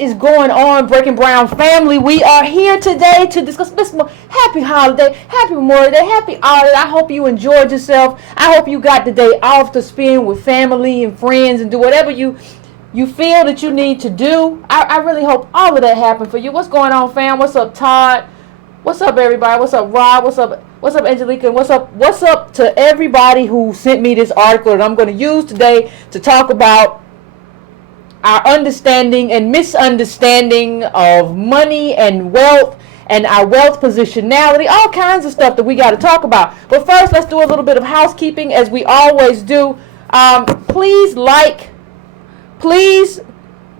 What is going on, Breaking Brown family? We are here today to discuss this happy holiday, happy Memorial Day, happy holiday. I hope you enjoyed yourself. I hope you got the day off to spend with family and friends and do whatever you feel that you need to do. I really hope all of that happened for you. What's going on, fam? What's up, Todd? What's up, everybody? What's up, Rob? What's up, Angelica? What's up to everybody who sent me this article that I'm going to use today to talk about our understanding and misunderstanding of money and wealth and our wealth positionality, all kinds of stuff that we got to talk about. But first, let's do a little bit of housekeeping as we always do. Please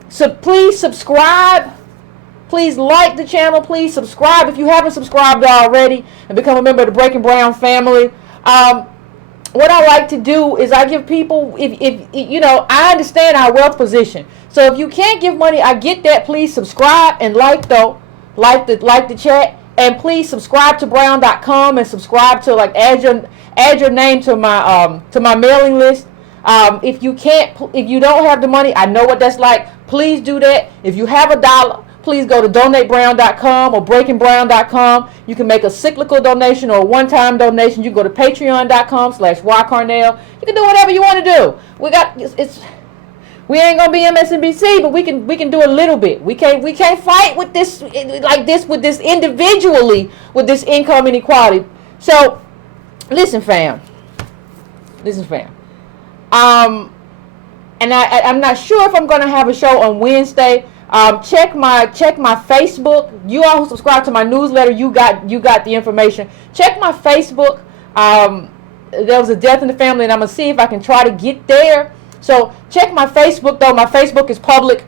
subscribe. Please like the channel. Please subscribe if you haven't subscribed already and become a member of the Breaking Brown family. What I like to do is I give people, if you know, I understand our wealth position. So if you can't give money, I get that. Please subscribe and like the chat, and please subscribe to brown.com and subscribe to add your name to my mailing list. If you don't have the money, I know what that's like. Please do that. If you have $1, please go to donatebrown.com or breakingbrown.com. You can make a cyclical donation or a one-time donation. You can go to patreon.com/ycarnell. You can do whatever you want to do. We ain't gonna be MSNBC, but we can do a little bit. We can't fight with this individually with this income inequality. So listen, fam. And I'm not sure if I'm gonna have a show on Wednesday. Check my Facebook. You all who subscribe to my newsletter, you got the information. Check my Facebook. There was a death in the family, and I'm gonna see if I can try to get there. So check my Facebook, though. My Facebook is public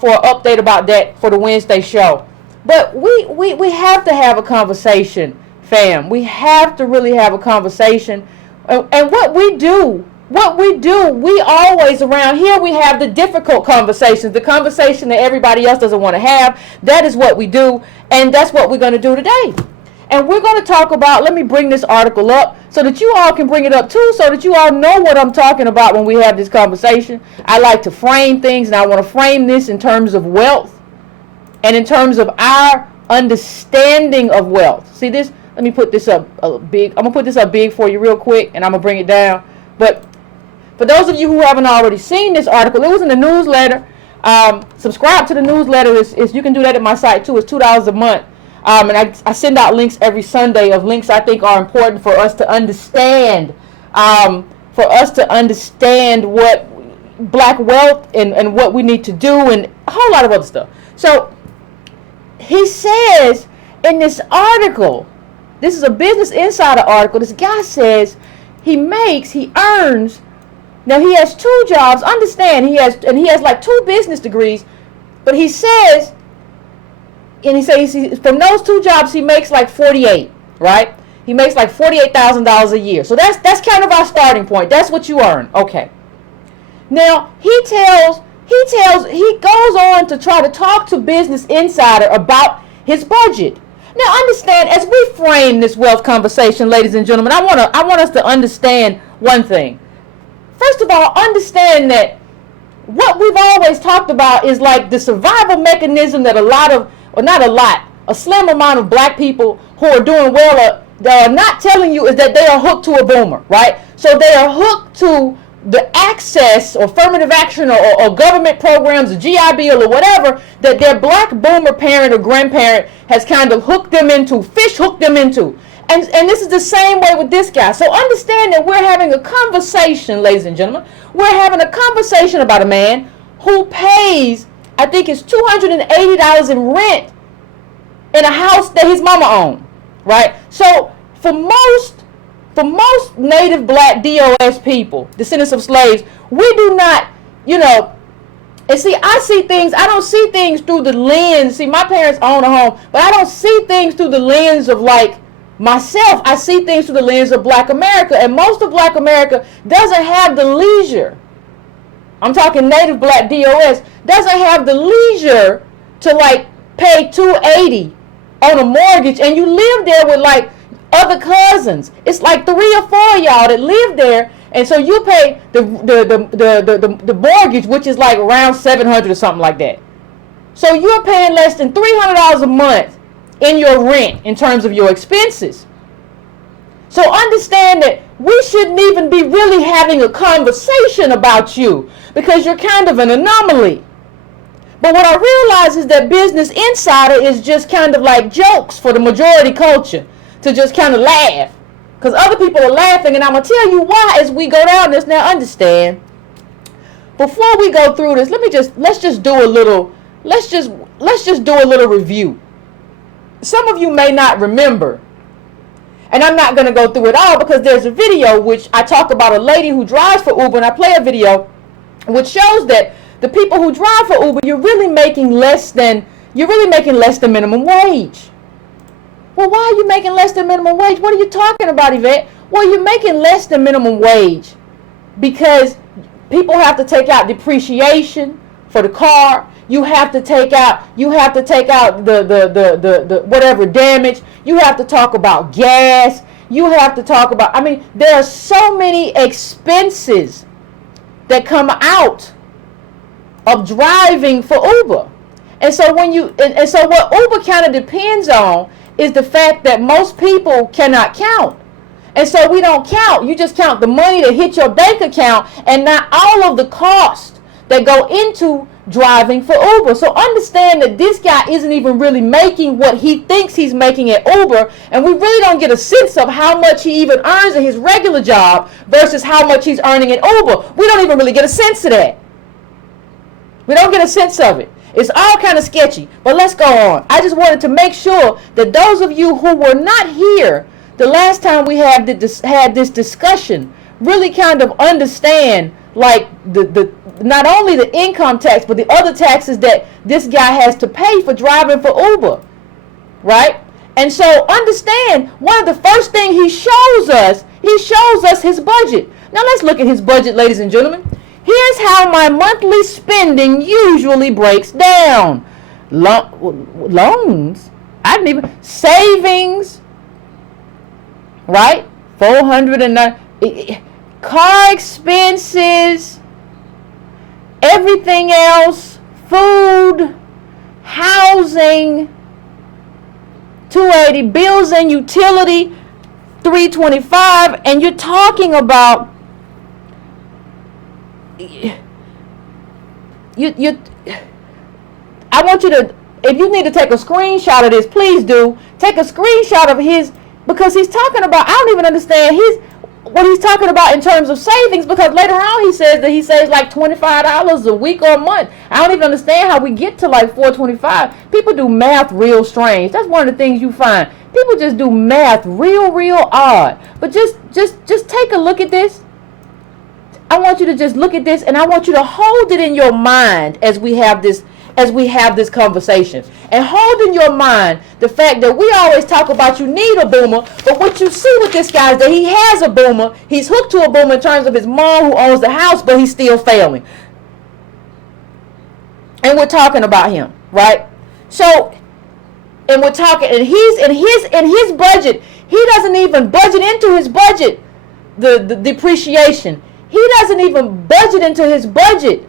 for an update about that for the Wednesday show. But we have to have a conversation, fam. We have to really have a conversation. And what we do, we always around here, we have the difficult conversations, the conversation that everybody else doesn't want to have. That is what we do, and that's what we're going to do today. And we're going to talk about, let me bring this article up so that you all can bring it up too, so that you all know what I'm talking about when we have this conversation. I like to frame things, and I want to frame this in terms of wealth and in terms of our understanding of wealth. See this? Let me put this up big. I'm going to put this up big for you real quick, and I'm going to bring it down. But for those of you who haven't already seen this article, it was in the newsletter. Subscribe to the newsletter. You can do that at my site too. It's $2 a month. And I send out links every Sunday of links I think are important for us to understand. What black wealth and what we need to do and a whole lot of other stuff. So he says in this article, this is a Business Insider article. This guy says he earns. Now he has 2 jobs. Understand he has like 2 business degrees, but he says, and he says from those 2 jobs he makes like 48, right? He makes like $48,000 a year. So that's kind of our starting point. That's what you earn. Okay. Now he goes on to try to talk to Business Insider about his budget. Now understand, as we frame this wealth conversation, ladies and gentlemen, I want us to understand one thing. First of all, understand that what we've always talked about is like the survival mechanism that a slim amount of black people who are doing well are not telling you is that they are hooked to a boomer, right? So they are hooked to the access or affirmative action or government programs, a GI Bill or whatever, that their black boomer parent or grandparent has kind of hooked them into. And this is the same way with this guy. So understand that we're having a conversation, ladies and gentlemen. We're having a conversation about a man who pays, I think it's $280 in rent in a house that his mama owned, right? So for most native black DOS people, descendants of slaves, we do not, and see, I don't see things through the lens. See, my parents own a home, but I don't see things through the lens of like myself. I see things through the lens of black America, and most of black America doesn't have the leisure. I'm talking native black DOS, doesn't have the leisure to like pay $280 on a mortgage, and you live there with like other cousins. It's like 3 or 4 of y'all that live there, and so you pay the mortgage, which is like around $700 or something like that. So you're paying less than $300 a month in your rent in terms of your expenses. So understand that we shouldn't even be really having a conversation about you because you're kind of an anomaly. But what I realize is that Business Insider is just kind of like jokes for the majority culture to just kind of laugh. Because other people are laughing, and I'm going to tell you why as we go down this. Now understand, before we go through this, let's just do a little review. Some of you may not remember, and I'm not going to go through it all because there's a video which I talk about a lady who drives for Uber, and I play a video which shows that the people who drive for Uber, you're really making less than minimum wage. Well, why are you making less than minimum wage? What are you talking about, Yvette? Well, you're making less than minimum wage because people have to take out depreciation for the car. You have to take out the whatever damage. You have to talk about gas. You have to talk about, there are so many expenses that come out of driving for Uber. And so what Uber kind of depends on is the fact that most people cannot count. And so we don't count. You just count the money that hit your bank account and not all of the costs that go into driving for Uber. So understand that this guy isn't even really making what he thinks he's making at Uber, and we really don't get a sense of how much he even earns in his regular job versus how much he's earning at Uber. We don't even really get a sense of that. We don't get a sense of it. It's all kind of sketchy, but let's go on. I just wanted to make sure that those of you who were not here the last time we had this discussion really kind of understand, like, the not only the income tax, but the other taxes that this guy has to pay for driving for Uber, right? And so understand, one of the first things he shows us his budget. Now let's look at his budget, ladies and gentlemen. Here's how my monthly spending usually breaks down. Loans, I didn't even, savings, right? 409, car expenses, everything else, food, housing, 280, bills and utility, 325, and you're talking about I want you to, if you need to take a screenshot of this, please do. Take a screenshot of his, because he's talking about, I don't even understand what he's talking about in terms of savings, because later on he says that he saves like $25 a week or a month. I don't even understand how we get to like $425. People do math real strange. That's one of the things you find. People just do math real odd. But just take a look at this. I want you to just look at this, and I want you to hold it in your mind as we have this conversation. And hold in your mind the fact that we always talk about you need a boomer, but what you see with this guy is that he has a boomer. He's hooked to a boomer in terms of his mom who owns the house, but he's still failing. And we're talking about him, right? So, and we're talking, and he's in his budget. He doesn't even budget into his budget the depreciation. He doesn't even budget into his budget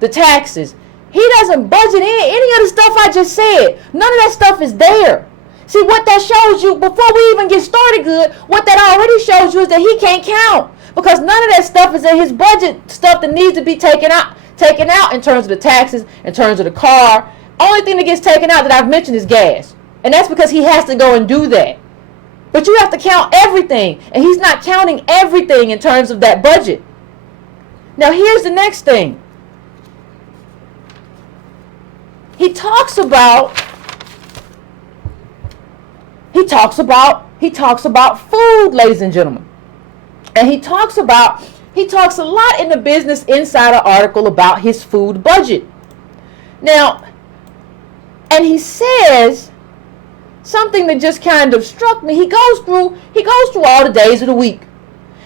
the taxes. He doesn't budget in any of the stuff I just said. None of that stuff is there. See, what that shows you, before we even get started good, what that already shows you is that he can't count. Because none of that stuff is in his budget, stuff that needs to be taken out in terms of the taxes, in terms of the car. Only thing that gets taken out that I've mentioned is gas. And that's because he has to go and do that. But you have to count everything. And he's not counting everything in terms of that budget. Now here's the next thing. He talks about food, ladies and gentlemen. And he talks a lot in the Business Insider article about his food budget. Now, and he says something that just kind of struck me. He goes through all the days of the week.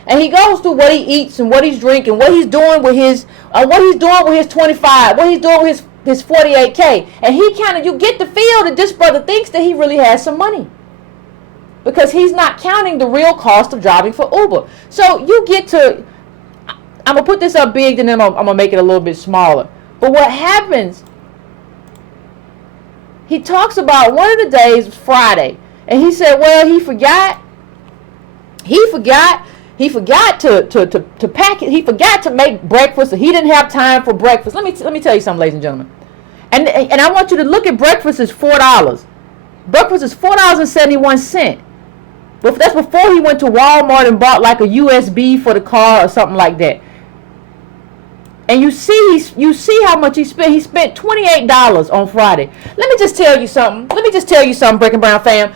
And he goes through what he eats and what he's drinking, what he's doing with his 25, what he's doing with his 48K. And you get the feel that this brother thinks that he really has some money. Because he's not counting the real cost of driving for Uber. So you get to, I'm going to put this up big and then I'm going to make it a little bit smaller. But what happens he talks about one of the days was Friday, and he said, well, he forgot to pack it. He forgot to make breakfast, so he didn't have time for breakfast. Let me tell you something, ladies and gentlemen. And I want you to look at breakfast is $4. Breakfast is $4.71. But that's before he went to Walmart and bought like a USB for the car or something like that. And you see how much he spent. He spent $28 on Friday. Let me just tell you something. Breaking Brown fam.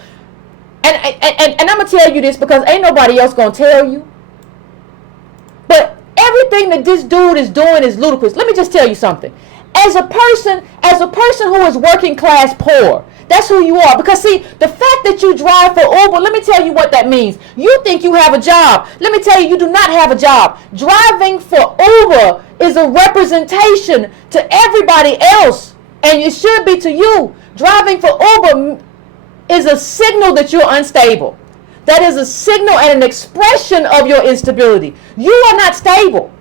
And I'm gonna tell you this because ain't nobody else gonna tell you. But everything that this dude is doing is ludicrous. Let me just tell you something. As a person who is working class poor, that's who you are. Because see, the fact that you drive for Uber, let me tell you what that means. You think you have a job. Let me tell you, you do not have a job. Driving for Uber is a representation to everybody else, and it should be to you. Driving for Uber is a signal that you're unstable. That is a signal and an expression of your instability. You are not stable.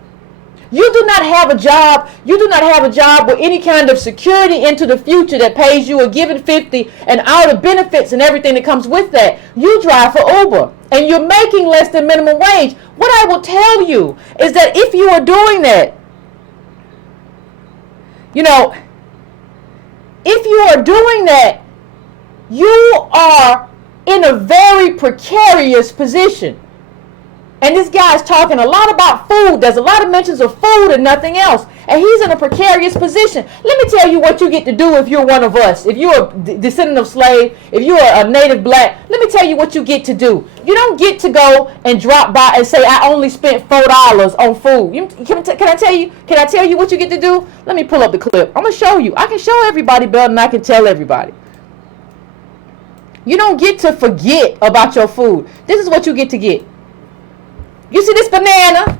You do not have a job. You do not have a job with any kind of security into the future that pays you a given 50 and all the benefits and everything that comes with that. You drive for Uber and you're making less than minimum wage. What I will tell you is that if you are doing that, if you are doing that, you are in a very precarious position. And this guy is talking a lot about food. There's a lot of mentions of food and nothing else. And he's in a precarious position. Let me tell you what you get to do if you're one of us. If you're a descendant of slave, if you're a native black, let me tell you what you get to do. You don't get to go and drop by and say, I only spent $4 on food. Can I tell you what you get to do? Let me pull up the clip. I'm going to show you. I can show everybody better than I can tell everybody. You don't get to forget about your food. This is what you get to get. You see this banana?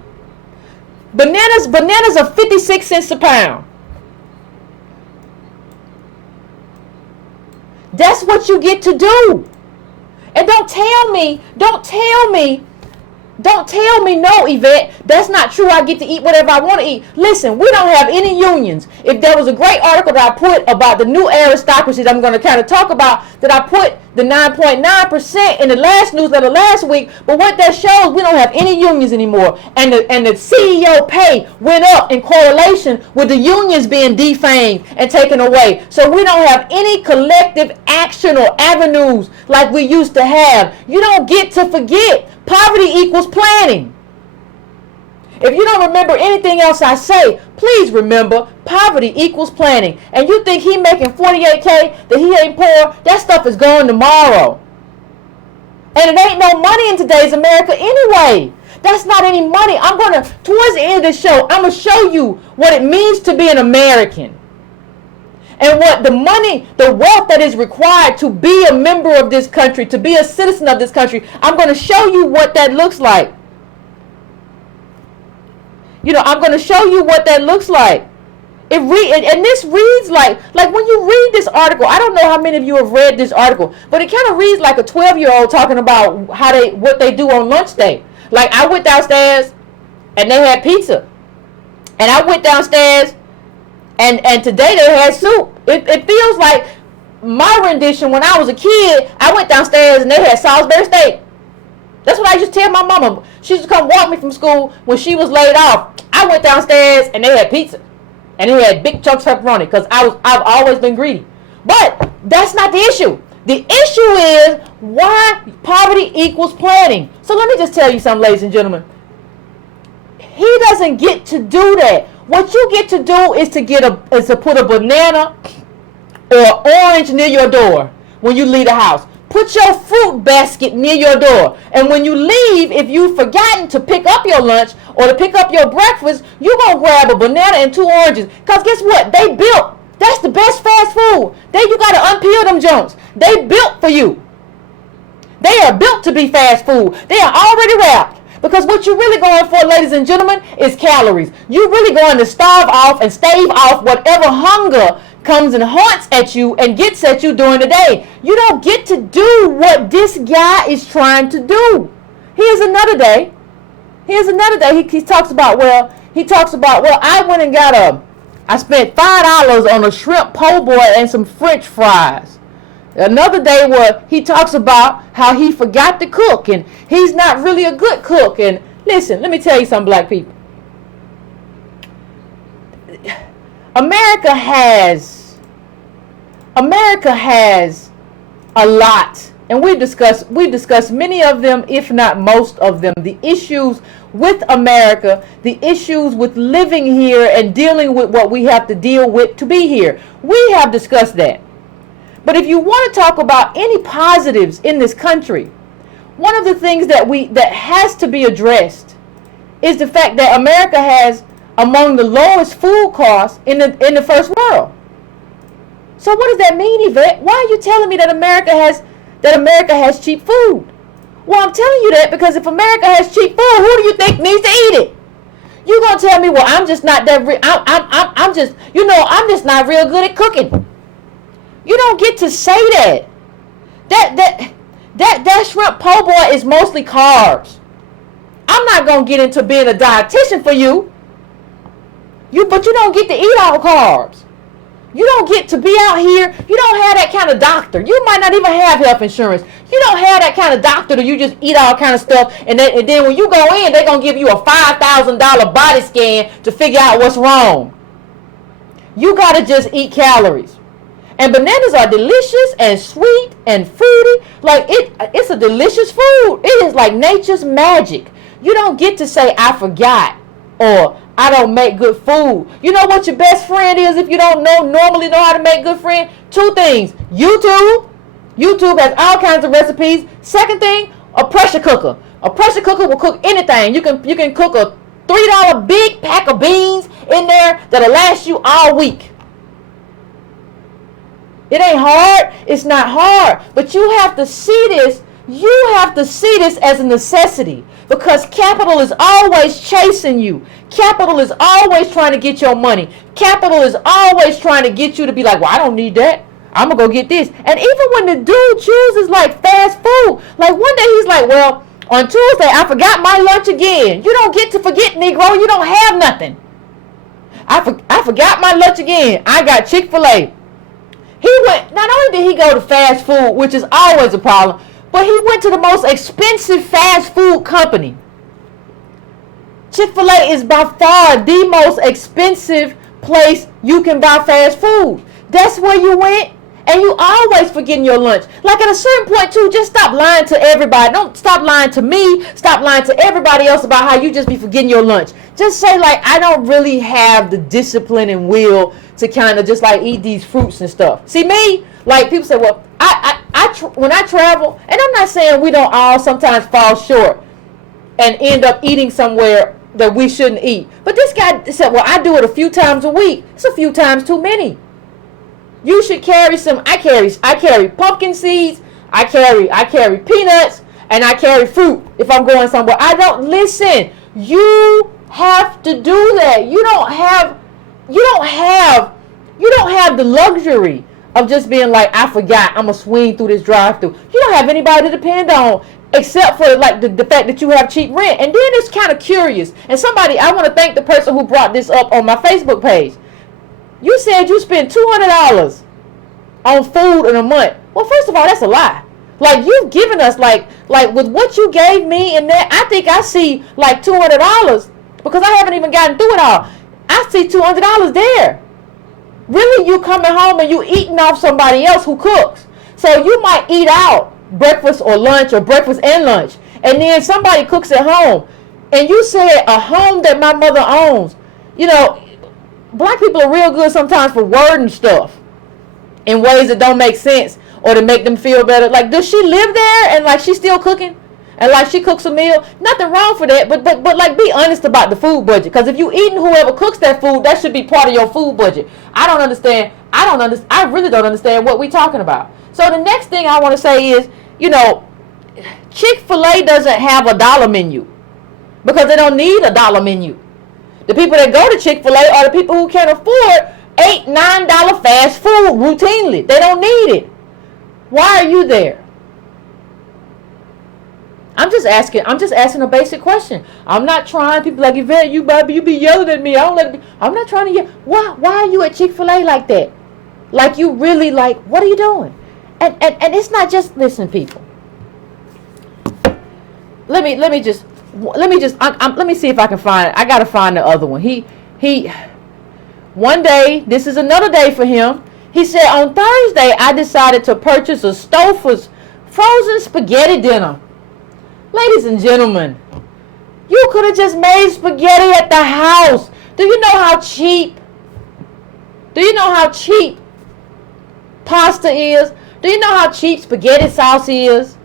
Bananas are 56 cents a pound. That's what you get to do. And don't tell me, no, Yvette, that's not true. I get to eat whatever I want to eat. Listen, we don't have any unions. If there was a great article that I put about the new aristocracy that I'm going to kind of talk about, that I put the 9.9% in the last newsletter last week, but what that shows, we don't have any unions anymore. And the CEO pay went up in correlation with the unions being defamed and taken away. So we don't have any collective action or avenues like we used to have. You don't get to forget. Poverty equals planning. If you don't remember anything else I say, please remember poverty equals planning. And you think he making $48K, that he ain't poor, that stuff is gone tomorrow. And it ain't no money in today's America anyway. That's not any money. Towards the end of the show, I'm going to show you what it means to be an American. And what the money, the wealth that is required to be a member of this country, to be a citizen of this country. I'm going to show you what that looks like. I'm going to show you what that looks like. And this reads like when you read this article, I don't know how many of you have read this article, but it kind of reads like a 12-year-old talking about what they do on lunch day. Like I went downstairs and they had pizza. And I went downstairs and today they had soup. It feels like my rendition when I was a kid. I went downstairs and they had Salisbury steak. That's what I used to tell my mama. She used to come walk me from school when she was laid off. I went downstairs and they had pizza. And they had big chunks of pepperoni because I've always been greedy. But that's not the issue. The issue is why poverty equals planning. So let me just tell you something, ladies and gentlemen. He doesn't get to do that. What you get to do is to put a banana or orange near your door when you leave the house. Put your fruit basket near your door. And when you leave, if you've forgotten to pick up your lunch or to pick up your breakfast, you're going to grab a banana and 2 oranges. Because guess what? That's the best fast food. Then you got to unpeel them junks. They built for you. They are built to be fast food. They are already wrapped. Because what you're really going for, ladies and gentlemen, is calories. You're really going to starve off and stave off whatever hunger comes and haunts at you and gets at you during the day. You don't get to do what this guy is trying to do. Here's another day. He talks about, I went and got I spent $5 on a shrimp po' boy and some French fries. Another day where he talks about how he forgot to cook and he's not really a good cook. And listen, let me tell you something, black people. America has a lot, and we've discussed many of them, if not most of them. The issues with America, the issues with living here and dealing with what we have to deal with to be here. We have discussed that. But if you want to talk about any positives in this country, one of the things that has to be addressed is the fact that America has among the lowest food costs in the first world. So what does that mean, Yvette? Why are you telling me that America has cheap food? Well, I'm telling you that because if America has cheap food, who do you think needs to eat it? You're gonna tell me, well, I'm just not that. I'm just not real good at cooking. You don't get to say that. That shrimp po' boy is mostly carbs. I'm not gonna get into being a dietitian for you. But you don't get to eat all carbs. You don't get to be out here. You don't have that kind of doctor. You might not even have health insurance. You don't have that kind of doctor that you just eat all kind of stuff. And then when you go in, they're going to give you a $5,000 body scan to figure out what's wrong. You got to just eat calories. And bananas are delicious and sweet and fruity. Like it's a delicious food. It is like nature's magic. You don't get to say, I forgot, or I don't make good food. You know what your best friend is if you don't normally know how to make good friend? Two things. YouTube. YouTube has all kinds of recipes. Second thing, a pressure cooker. A pressure cooker will cook anything. You can cook a $3 big pack of beans in there that'll last you all week. It ain't hard. It's not hard. But you have to see this. You have to see this as a necessity. Because capital is always chasing you. Capital is always trying to get your money. Capital is always trying to get you to be like, well, I don't need that. I'm going to go get this. And even when the dude chooses like fast food, like one day he's like, well, on Tuesday, I forgot my lunch again. You don't get to forget, Negro. You don't have nothing. I forgot my lunch again. I got Chick-fil-A. Not only did he go to fast food, which is always a problem, but he went to the most expensive fast food company. Chick-fil-A is by far the most expensive place you can buy fast food. That's where you went, and you always forgetting your lunch. Like at a certain point too, just stop lying to everybody. Don't stop lying to me. Stop lying to everybody else about how you just be forgetting your lunch. Just say like, I don't really have the discipline and will to kind of just like eat these fruits and stuff. See me? Like people say, well, when I travel, and I'm not saying we don't all sometimes fall short and end up eating somewhere that we shouldn't eat. But this guy said, well, I do it a few times a week. It's a few times too many. You should carry some. I carry pumpkin seeds. I carry peanuts, and I carry fruit if I'm going somewhere. I don't listen. You have to do that. You don't have the luxury of just being like, I forgot, I'm gonna swing through this drive-through. You don't have anybody to depend on except for like the fact that you have cheap rent. And then it's kind of curious. And I want to thank the person who brought this up on my Facebook page. You said you spend $200 on food in a month. Well, first of all, that's a lie. Like you've given us like with what you gave me and that, I think I see like $200 because I haven't even gotten through it all. I see $200 there. Really, you coming home and you eating off somebody else who cooks. So you might eat out breakfast or lunch or breakfast and lunch. And then somebody cooks at home. And you said a home that my mother owns. You know, black people are real good sometimes for wording stuff in ways that don't make sense or to make them feel better. Like, does she live there and like she's still cooking? And like she cooks a meal? Nothing wrong for that, but like be honest about the food budget. Because if you eating whoever cooks that food, that should be part of your food budget. I really don't understand what we're talking about. So the next thing I want to say is, you know, Chick-fil-A doesn't have a dollar menu because they don't need a dollar menu. The people that go to Chick-fil-A are the people who can afford $8, $9 fast food routinely. They don't need it. Why are you there? I'm just asking a basic question. I'm not trying. People like, Yvette, you be yelling at me. I don't like. I'm not trying to yell. Why are you at Chick-fil-A like that? Like you really like? What are you doing? And it's not just, listen, people. Let me see if I can find it. I gotta find the other one. He one day, this is another day for him. He said, on Thursday, I decided to purchase a Stouffer's frozen spaghetti dinner. Ladies and gentlemen, you could have just made spaghetti at the house. Do you know how cheap pasta is? Do you know how cheap spaghetti sauce is?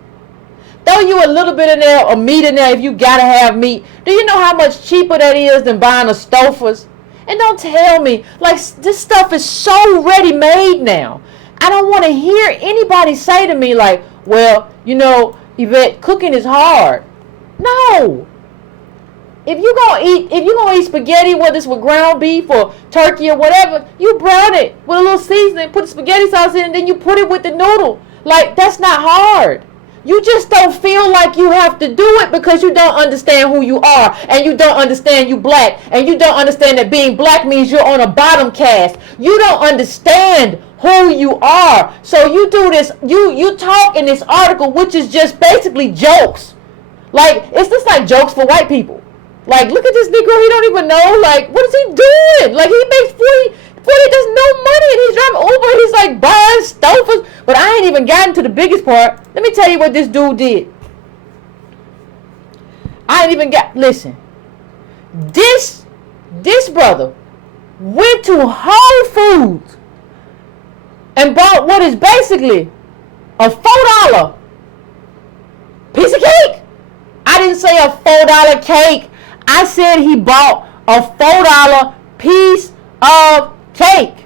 Throw you a little bit in there of meat in there if you gotta have meat. Do you know how much cheaper that is than buying a Stouffer's? And don't tell me, like, this stuff is so ready-made now. I don't want to hear anybody say to me, like, well, you know, Yvette, cooking is hard. No. If you're gonna eat spaghetti, whether it's with ground beef or turkey or whatever, you brown it with a little seasoning, put the spaghetti sauce in, and then you put it with the noodle. Like, that's not hard. You just don't feel like you have to do it because you don't understand who you are, and you don't understand you black, and you don't understand that being black means you're on a bottom caste. You don't understand who you are. So you do this, you talk in this article, which is just basically jokes. Like, it's just like jokes for white people. Like, look at this Negro, he don't even know, like, what is he doing? Like, he makes 40, there's no money, and he's driving Uber, he's like buying Stouffer's. But I ain't even gotten to the biggest part. Let me tell you what this dude did. Listen, this brother went to Whole Foods and bought what is basically a $4 piece of cake. I didn't say a $4 cake. I said he bought a $4 piece of cake.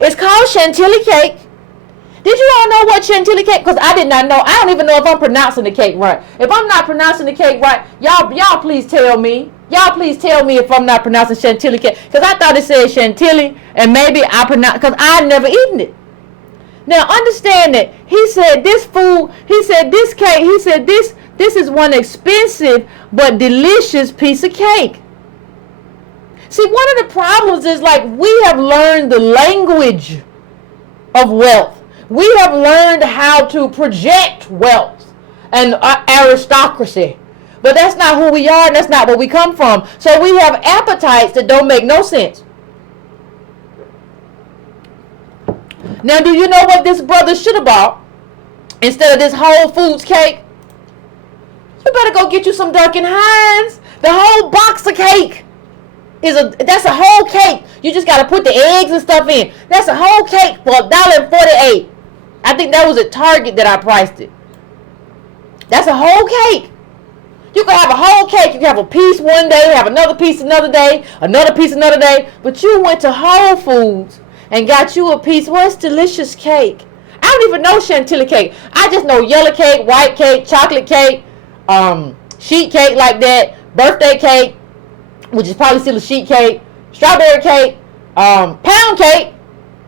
It's called chantilly cake. Did you all know what chantilly cake? Because I did not know. I don't even know if I'm pronouncing the cake right. If I'm not pronouncing the cake right, y'all please tell me. Y'all please tell me if I'm not pronouncing chantilly cake. Because I thought it said chantilly, and maybe I pronounce, because I've never eaten it. Now understand that he said this food, he said this cake, he said this is one expensive but delicious piece of cake. See, one of the problems is, like, we have learned the language of wealth. We have learned how to project wealth and aristocracy. But that's not who we are, and that's not where we come from. So we have appetites that don't make no sense. Now, do you know what this brother should have bought instead of this Whole Foods cake? You better go get you some Duncan Hines. The whole box of cake. That's a whole cake. You just got to put the eggs and stuff in. That's a whole cake for $1.48. I think that was at Target that I priced it. That's a whole cake. You can have a whole cake. You can have a piece one day, have another piece another day, another piece another day. But you went to Whole Foods and got you a piece. Well, it's delicious cake. I don't even know chantilly cake. I just know yellow cake, white cake, chocolate cake, sheet cake like that, birthday cake, which is probably still a sheet cake, strawberry cake, pound cake,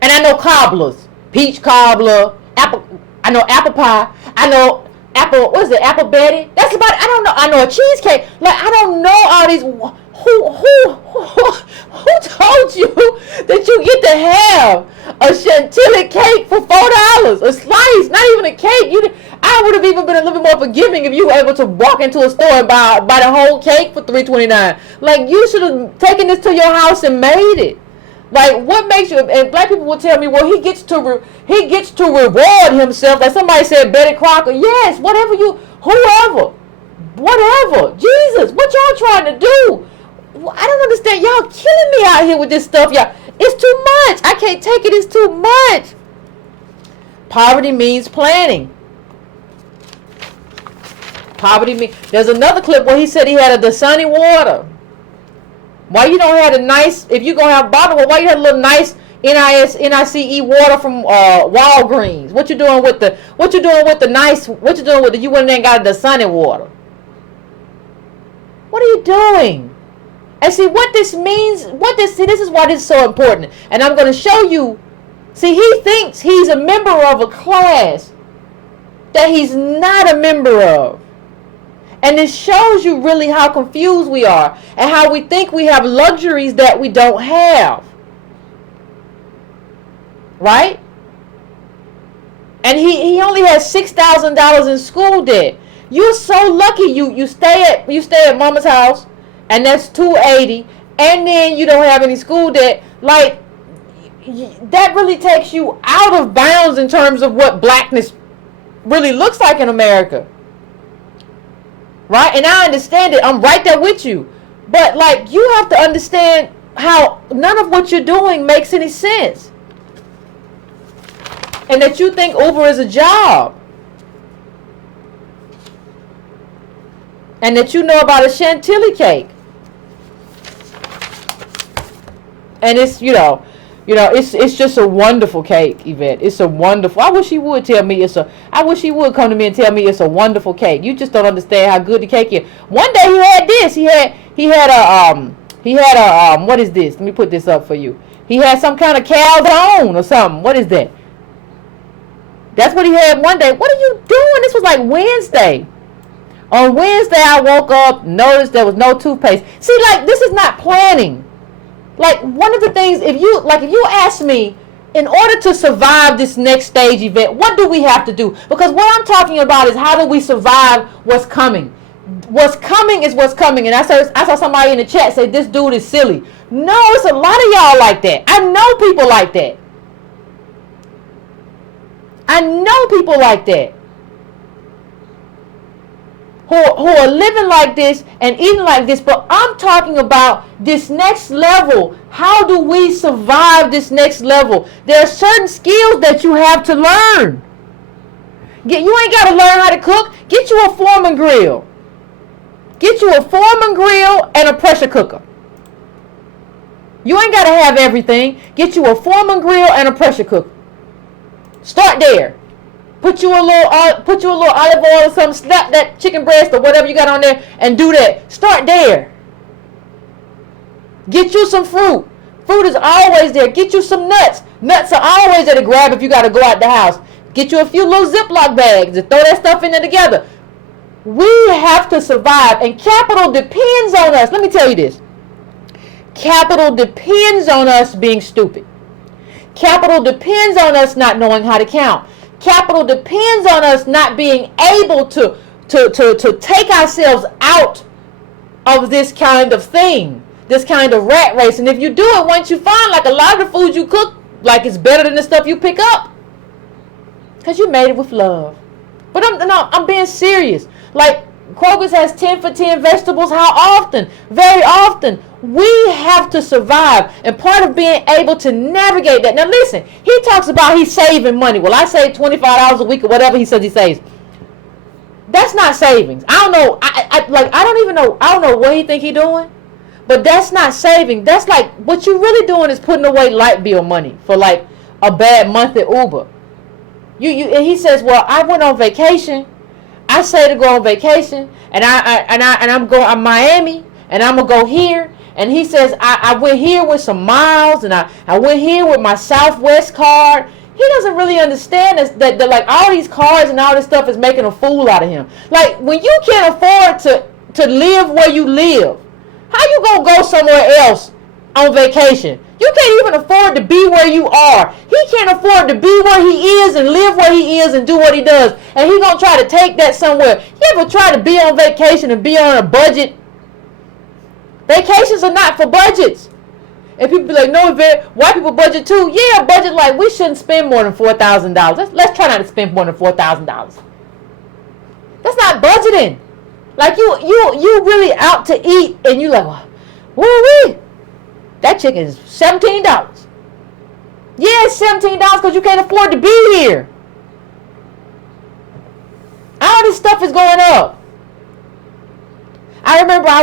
and I know cobblers, peach cobbler, apple. I know apple pie. I know apple. What is it? Apple Betty. That's about it. I don't know. I know a cheesecake. Like, I don't know all these. Who told you that you get to have a chantilly cake for $4? A slice, not even a cake. I would have even been a little bit more forgiving if you were able to walk into a store and buy the whole cake for $3.29. Like, you should have taken this to your house and made it. Like, what makes you? And black people will tell me, well, he gets to reward himself. Like somebody said, Betty Crocker. Yes, whoever, Jesus, what y'all trying to do? I don't understand. Y'all killing me out here with this stuff, y'all. It's too much. I can't take it. It's too much. Poverty means planning. There's another clip where he said he had a Dasani water. Why you don't have a nice, if you gonna have bottled water, why you have a little nice NICE water from Walgreens? What you doing with the you went in and got a Dasani water? What are you doing? And see what this means, this is why this is so important. And I'm going to show you. See, he thinks he's a member of a class that he's not a member of. And it shows you really how confused we are and how we think we have luxuries that we don't have. Right? And he only has $6,000 in school debt. You're so lucky you stay at mama's house, and that's $280, and then you don't have any school debt. Like, that really takes you out of bounds in terms of what blackness really looks like in America. Right? And I understand it. I'm right there with you. But like, you have to understand how none of what you're doing makes any sense. And that you think Uber is a job. And that you know about a chantilly cake. And it's, it's just a wonderful cake, Yvette. It's a wonderful. I wish he would tell me I wish he would come to me and tell me it's a wonderful cake. You just don't understand how good the cake is. One day he had this. He had a what is this? Let me put this up for you. He had some kind of calzone or something. What is that? That's what he had one day. What are you doing? This was like Wednesday. On Wednesday, I woke up, noticed there was no toothpaste. See, like, this is not planning. Like, one of the things, if you ask me, in order to survive this next stage event, what do we have to do? Because what I'm talking about is how do we survive what's coming. What's coming is what's coming. And I saw somebody in the chat say, this dude is silly. No, it's a lot of y'all like that. I know people like that. I know people like that. Who are living like this and eating like this. But I'm talking about this next level. How do we survive this next level? There are certain skills that you have to learn. You ain't got to learn how to cook. Get you a Foreman grill. Get you a Foreman grill and a pressure cooker. You ain't got to have everything. Get you a Foreman grill and a pressure cooker. Start there. Put you a little olive oil or something. Snap that chicken breast or whatever you got on there and do that. Start there. Get you some fruit. Fruit is always there. Get you some nuts. Nuts are always there to grab if you got to go out the house. Get you a few little Ziploc bags and throw that stuff in there together. We have to survive, and capital depends on us. Let me tell you this. Capital depends on us being stupid. Capital depends on us not knowing how to count. Capital depends on us not being able to take ourselves out of this kind of thing, this kind of rat race. And if you do it, once you find like a lot of the food you cook, like it's better than the stuff you pick up, because you made it with love. But I'm being serious. Like, Kroger's has 10 for 10 vegetables. How often? Very often. We have to survive. And part of being able to navigate that. Now listen, he talks about he's saving money. Well, I save $25 a week or whatever he says he saves. That's not savings. I don't know. I don't even know. I don't know what he think he doing. But that's not saving. That's like, what you really doing is putting away light bill money for like a bad month at Uber. And he says, well, I went on vacation. I say to go on vacation, and I'm going. I'm Miami, and I'm gonna go here. And he says I went here with some miles, and I went here with my Southwest card. He doesn't really understand that like all these cards and all this stuff is making a fool out of him. Like, when you can't afford to live where you live, how you gonna go somewhere else on vacation? You can't even afford to be where you are. He can't afford to be where he is and live where he is and do what he does. And he gonna try to take that somewhere. You ever try to be on vacation and be on a budget? Vacations are not for budgets. And people be like, no, Yvette, white people budget too. Yeah, budget, like, we shouldn't spend more than $4,000. Let's try not to spend more than $4,000. That's not budgeting. Like, you really out to eat and you like, woo-wee. That chicken is $17. Yeah, it's $17 because you can't afford to be here. All this stuff is going up. I remember I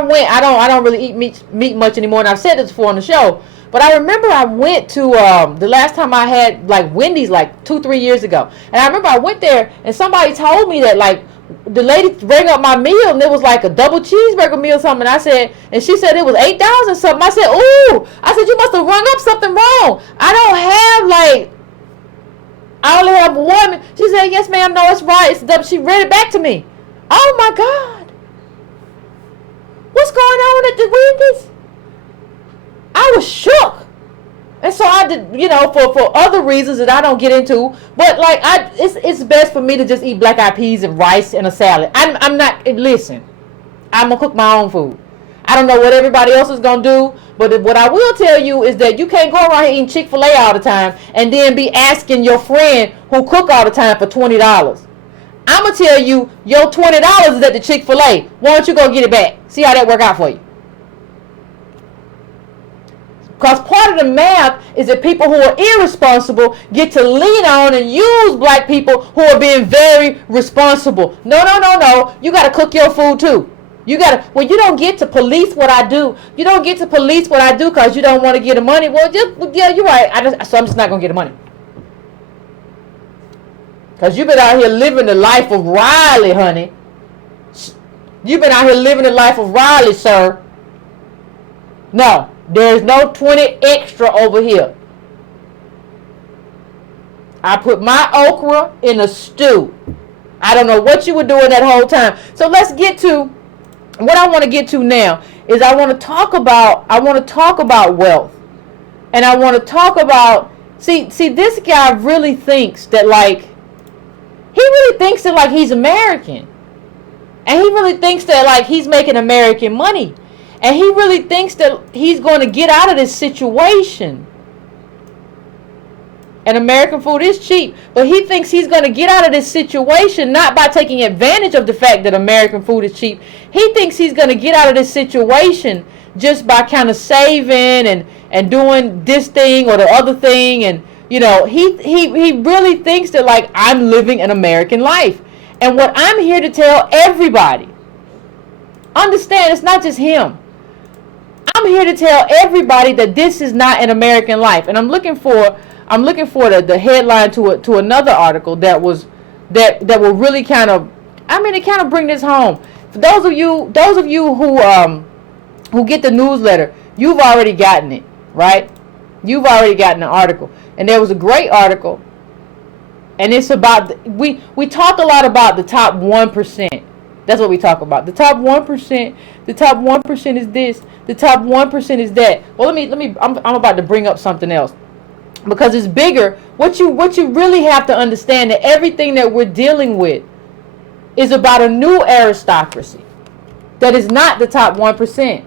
don't really eat meat much anymore, and I've said this before on the show, but I remember I went to the last time I had like Wendy's like 2-3 years ago. And I remember I went there and somebody told me that like the lady rang up my meal and it was like a double cheeseburger meal or something. And she said it was $8 or something. I said, ooh. I said, you must have rung up something wrong. I I only have one. She said, yes, ma'am. No, it's right. She read it back to me. Oh, my God. What's going on at the Wendy's? I was shook. And so I did, for other reasons that I don't get into. But, like, it's best for me to just eat black eyed peas and rice and a salad. I'm not, listen, I'm going to cook my own food. I don't know what everybody else is going to do. But what I will tell you is that you can't go around here eating Chick-fil-A all the time and then be asking your friend who cook all the time for $20. I'm going to tell you, your $20 is at the Chick-fil-A. Why don't you go get it back? See how that work out for you. Because part of the math is that people who are irresponsible get to lean on and use black people who are being very responsible. No. You got to cook your food too. You don't get to police what I do. You don't get to police what I do because you don't want to get the money. Well, yeah, you're right. So I'm just not going to get the money. Because you've been out here living the life of Riley, honey. You've been out here living the life of Riley, sir. No, there's no 20 extra over here. I put my okra in a stew. I don't know what you were doing that whole time. So let's get to what I want to get to now. Is I want to talk about wealth. And I want to talk about see this guy really thinks that he's American. And he really thinks that he's making American money. And he really thinks that he's going to get out of this situation. And American food is cheap. But he thinks he's going to get out of this situation not by taking advantage of the fact that American food is cheap. He thinks he's going to get out of this situation just by kind of saving and doing this thing or the other thing. And, he really thinks that I'm living an American life. And what I'm here to tell everybody, understand it's not just him. I'm here to tell everybody that this is not an American life. And I'm looking for the headline to another article that will really kind of bring this home. For those of you who get the newsletter, you've already gotten it, right? You've already gotten the article. And there was a great article. And it's about we talk a lot about the top 1%. That's what we talk about. The top 1%. The top 1% is this. The top 1% is that. Well, I'm about to bring up something else. Because it's bigger. What you really have to understand that everything that we're dealing with is about a new aristocracy that is not the top 1%.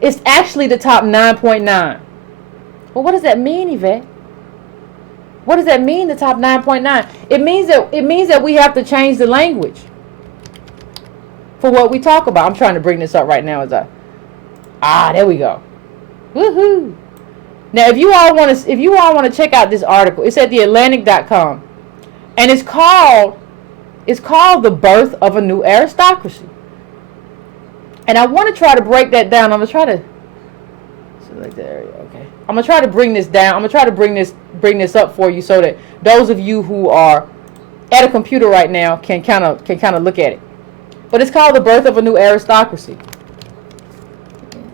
It's actually the top 9.9. Well, what does that mean, Yvette? What does that mean, the top 9.9? It means that we have to change the language for what we talk about. I'm trying to bring this up right now there we go. Woohoo! Now, if you all want to check out this article, it's at theatlantic.com, and it's called The Birth of a New Aristocracy. And I want to try to break that down. I'm going to try to select the area. Okay. I'm going to try to bring this down. I'm going to try to bring this up for you so that those of you who are at a computer right now can kind of look at it. But it's called The Birth of a New Aristocracy.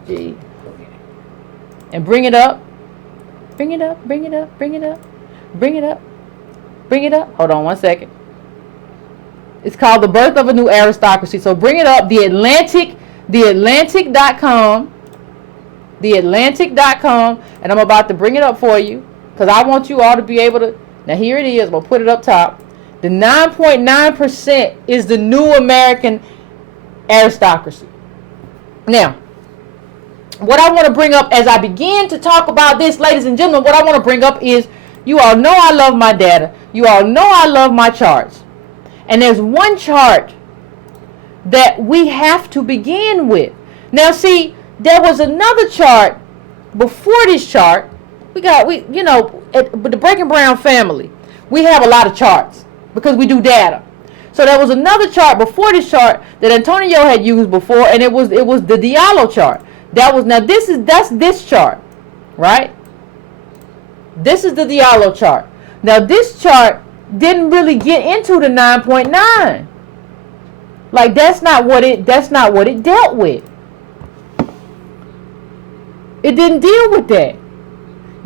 And bring it up. Bring it up, bring it up, bring it up, bring it up, bring it up. Hold on one second. It's called The Birth of a New Aristocracy. So bring it up, theatlantic.com, theatlantic.com, and I'm about to bring it up for you because I want you all to be able to. Now here it is. We'll put it up top. The 9.9% is the new American aristocracy. Now, what I want to bring up as I begin to talk about this, ladies and gentlemen, what I want to bring up is, you all know I love my data. You all know I love my charts. And there's one chart that we have to begin with. Now, see, there was another chart before this chart. With the Breaking Brown family, we have a lot of charts because we do data. So there was another chart before this chart that Antonio had used before, and it was the Diallo chart. That's this chart, right? This is the Diallo chart. Now this chart didn't really get into the 9.9. That's not what it dealt with. It didn't deal with that.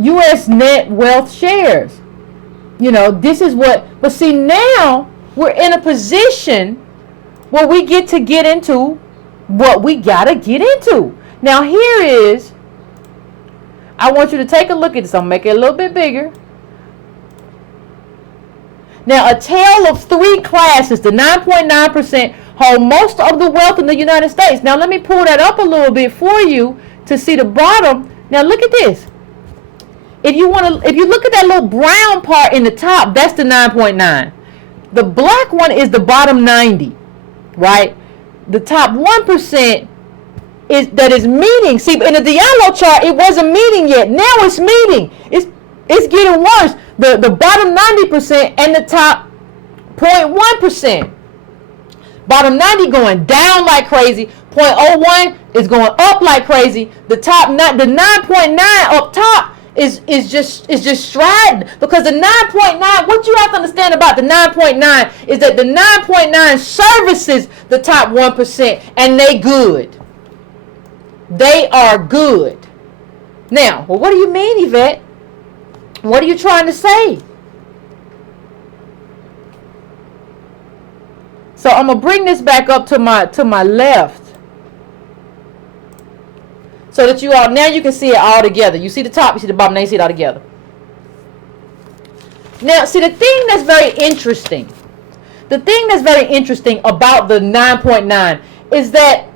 U.S. net wealth shares. this is what, but see, now we're in a position where we get into what we gotta get into. Now here is, I want you to take a look at this. I'll make it a little bit bigger. Now, a tale of three classes. The 9.9% hold most of the wealth in the United States. Now, let me pull that up a little bit for you to see the bottom. Now, look at this. If you look at that little brown part in the top, that's the 9.9. The black one is the bottom 90, right? The top 1% is meeting. See, in the yellow chart, it wasn't meeting yet. Now it's meeting. It's getting worse. The bottom 90% and the top 0.1%. Bottom 90 going down like crazy. 0.01 is going up like crazy. The 9.9 up top is just striding, because the 9.9, what you have to understand about the 9.9 is that the 9.9 services the top 1%, and they good. They are good. Now, well, what do you mean, Yvette? What are you trying to say? So I'm gonna bring this back up to my left, so that now you can see it all together. You see the top, you see the bottom, now you see it all together. Now, see, the thing that's very interesting about the 9.9 is that,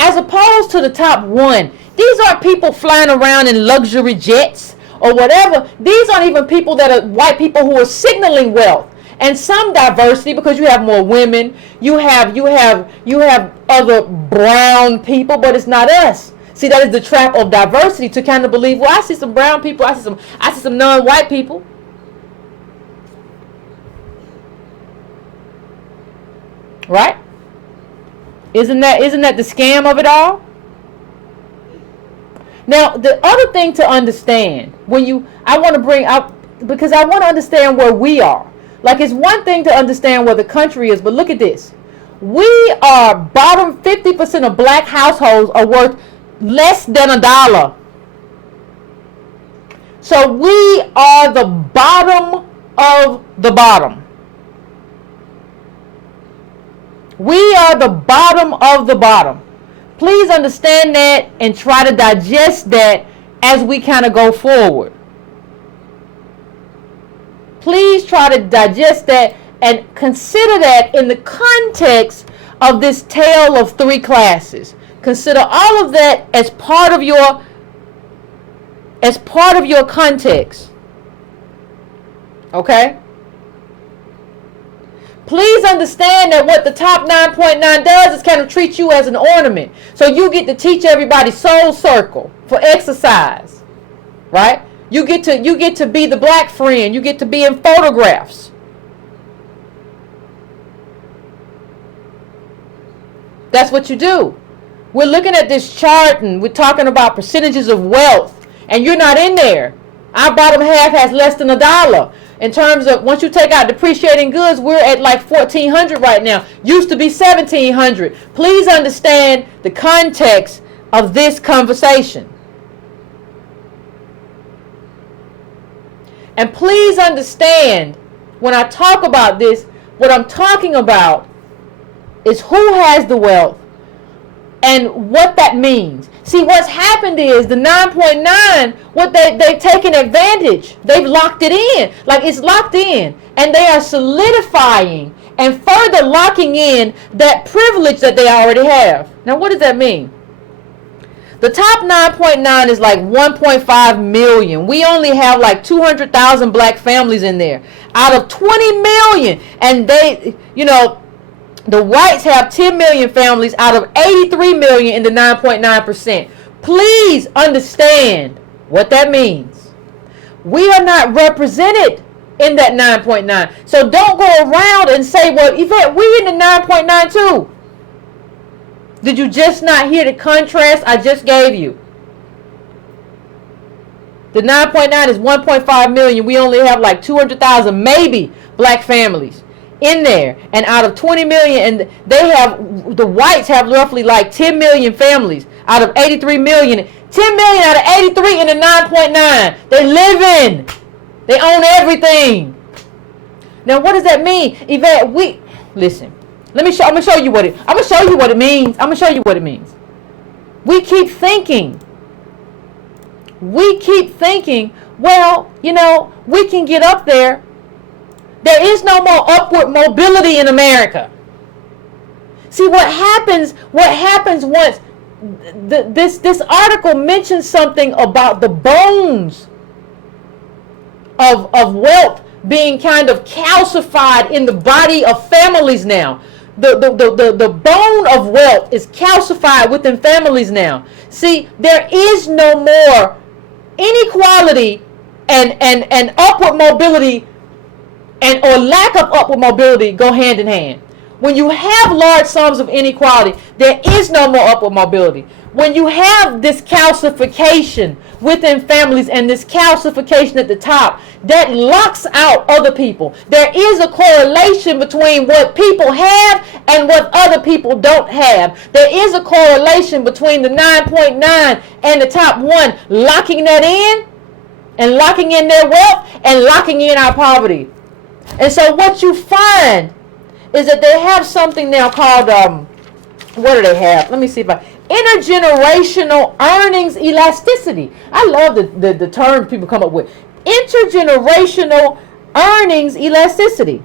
as opposed to the top 1, these aren't people flying around in luxury jets or whatever. These aren't even people that are white people who are signaling wealth and some diversity, because you have more women, you have other brown people, but it's not us. See, that is the trap of diversity, to kind of believe, well, I see some brown people, I see some non-white people. Right? Isn't that the scam of it all? Now, the other thing to understand, I want to bring up, because I want to understand where we are. Like, it's one thing to understand where the country is, but look at this. We are bottom 50% of black households are worth less than $1. So we are the bottom of the bottom. We are the bottom of the bottom. Please understand that and try to digest that as we kind of go forward. Please try to digest that and consider that in the context of this tale of three classes. Consider all of that as part of your context. Okay? Please understand that what the top 9.9 does is kind of treat you as an ornament. So you get to teach everybody soul circle for exercise. Right? You get to be the black friend. You get to be in photographs. That's what you do. We're looking at this chart and we're talking about percentages of wealth, and you're not in there. Our bottom half has less than $1. In terms of, once you take out depreciating goods, we're at like $1,400 right now. Used to be $1,700. Please understand the context of this conversation. And please understand, when I talk about this, what I'm talking about is who has the wealth and what that means. See, what's happened is the 9.9, what they've taken advantage. They've locked it in. Like, it's locked in. And they are solidifying and further locking in that privilege that they already have. Now, what does that mean? The top 9.9 is like 1.5 million. We only have like 200,000 black families in there out of 20 million. And they, the whites have 10 million families out of 83 million in the 9.9%. Please understand what that means. We are not represented in that 9.9. So don't go around and say, well, Yvette, we're in the 9.9 too. Did you just not hear the contrast I just gave you? The 9.9 is 1.5 million. We only have like 200,000 maybe black families in there, and out of 20 million, and the whites have roughly like 10 million families out of 83 million. 10 million out of 83 in the 9.9. They live in. They own everything. Now, what does that mean, Yvette? Listen. I'm gonna show you what it means. We keep thinking. Well, we can get up there. There is no more upward mobility in America. See what happens once this article mentions something about the bones of wealth being kind of calcified in the body of families now. The bone of wealth is calcified within families now. See, there is no more inequality and upward mobility or lack of upward mobility go hand in hand. When you have large sums of inequality, there is no more upward mobility. When you have this calcification within families and this calcification at the top, that locks out other people. There is a correlation between what people have and what other people don't have. There is a correlation between the 9.9 and the top 1 locking that in and locking in their wealth and locking in our poverty. And so what you find is that they have something now called, what do they have? Let me see if intergenerational earnings elasticity. I love the term people come up with. Intergenerational earnings elasticity.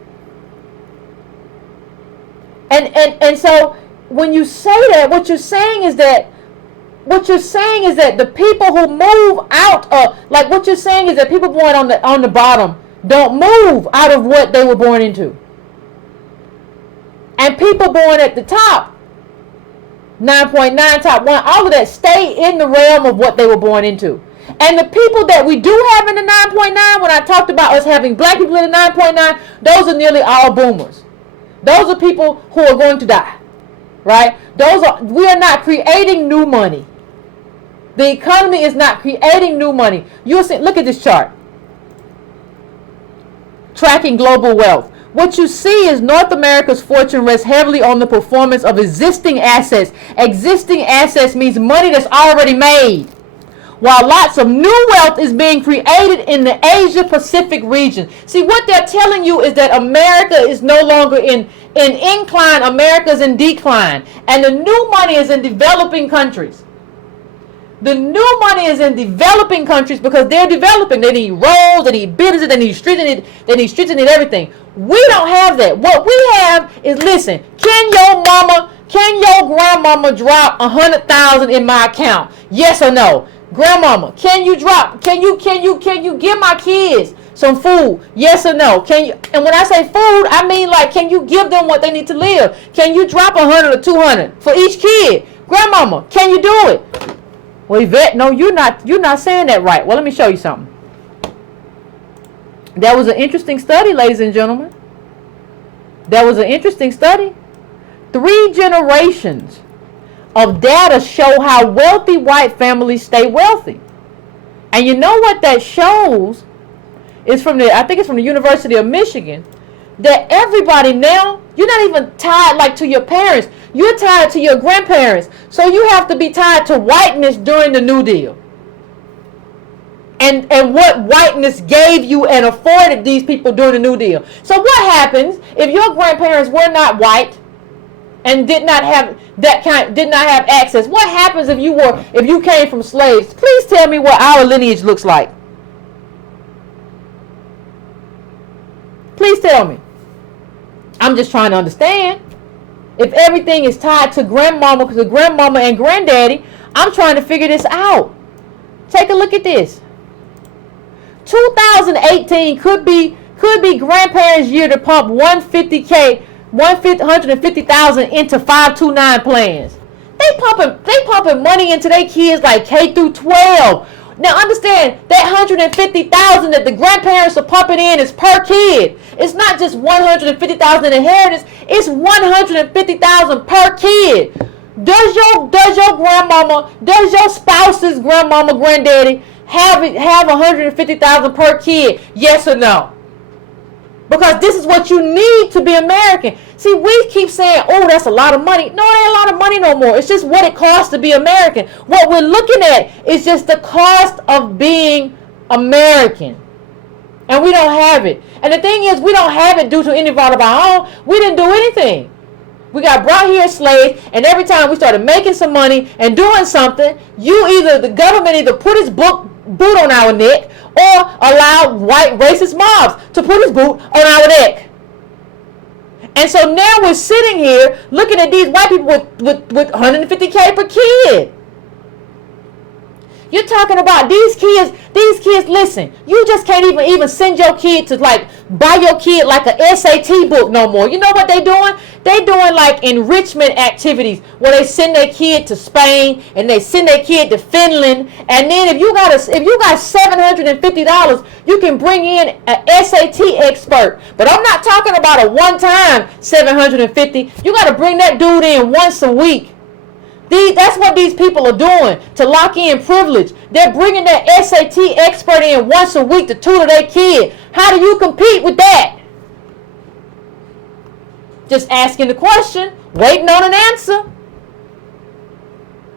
And so when you say that, what you're saying is that the people who move out of, like what you're saying is that people born on the bottom don't move out of what they were born into. And people born at the top, 9.9, top 1, all of that stay in the realm of what they were born into. And the people that we do have in the 9.9, when I talked about us having black people in the 9.9, those are nearly all boomers. Those are people who are going to die, right? We are not creating new money. The economy is not creating new money. You'll see, look at this chart. Tracking global wealth. What you see is North America's fortune rests heavily on the performance of existing assets. Existing assets means money that's already made, while lots of new wealth is being created in the Asia Pacific region. See, what they're telling you is that America is no longer in incline, America's in decline, and the new money is in developing countries. The new money is in developing countries because they're developing. They need roads, they need businesses, they need streets, they need everything. We don't have that. What we have is, listen, can your grandmama drop 100,000 in my account? Yes or no? Grandmama, can you give my kids some food? Yes or no? Can you? And when I say food, I mean like, can you give them what they need to live? Can you drop 100 or 200 for each kid? Grandmama, can you do it? Well, Yvette, no, you're not saying that right. Well, let me show you something. That was an interesting study, ladies and gentlemen. That was an interesting study. 3 generations of data show how wealthy white families stay wealthy. And you know what that shows is I think it's from the University of Michigan, that everybody now, you're not even tied like to your parents. You're tied to your grandparents. So you have to be tied to whiteness during the New Deal. And what whiteness gave you and afforded these people during the New Deal. So what happens if your grandparents were not white and did not have access? What happens if you came from slaves? Please tell me what our lineage looks like. Please tell me. I'm just trying to understand. If everything is tied to grandmama, because the grandmama and granddaddy, I'm trying to figure this out. Take a look at this. 2018 could be grandparents' year to pump 150,000 into 529 plans. They pumping money into their kids like K through 12. Now understand, that 150,000 that the grandparents are pumping in is per kid. It's not just 150,000 inheritance. It's 150,000 per kid. Does your grandmama, does your spouse's grandmama, granddaddy have 150,000 per kid? Yes or no? Because this is what you need to be American. See, we keep saying, oh, that's a lot of money. No, it ain't a lot of money no more. It's just what it costs to be American. What we're looking at is just the cost of being American. And we don't have it. And the thing is, we don't have it due to any fault of our own. We didn't do anything. We got brought here as slaves, and every time we started making some money and doing something, the government either put its boot on our neck or allowed white racist mobs to put his boot on our neck. And so now we're sitting here looking at these white people with $150K per kid. You're talking about these kids, listen, you just can't even send your kid to buy your kid like an SAT book no more. You know what they doing? They doing like enrichment activities where they send their kid to Spain and they send their kid to Finland. And then if you got $750, you can bring in an SAT expert. But I'm not talking about a one-time $750. You got to bring that dude in once a week. That's what these people are doing to lock in privilege. They're bringing that SAT expert in once a week to tutor their kid. How do you compete with that? Just asking the question, waiting on an answer.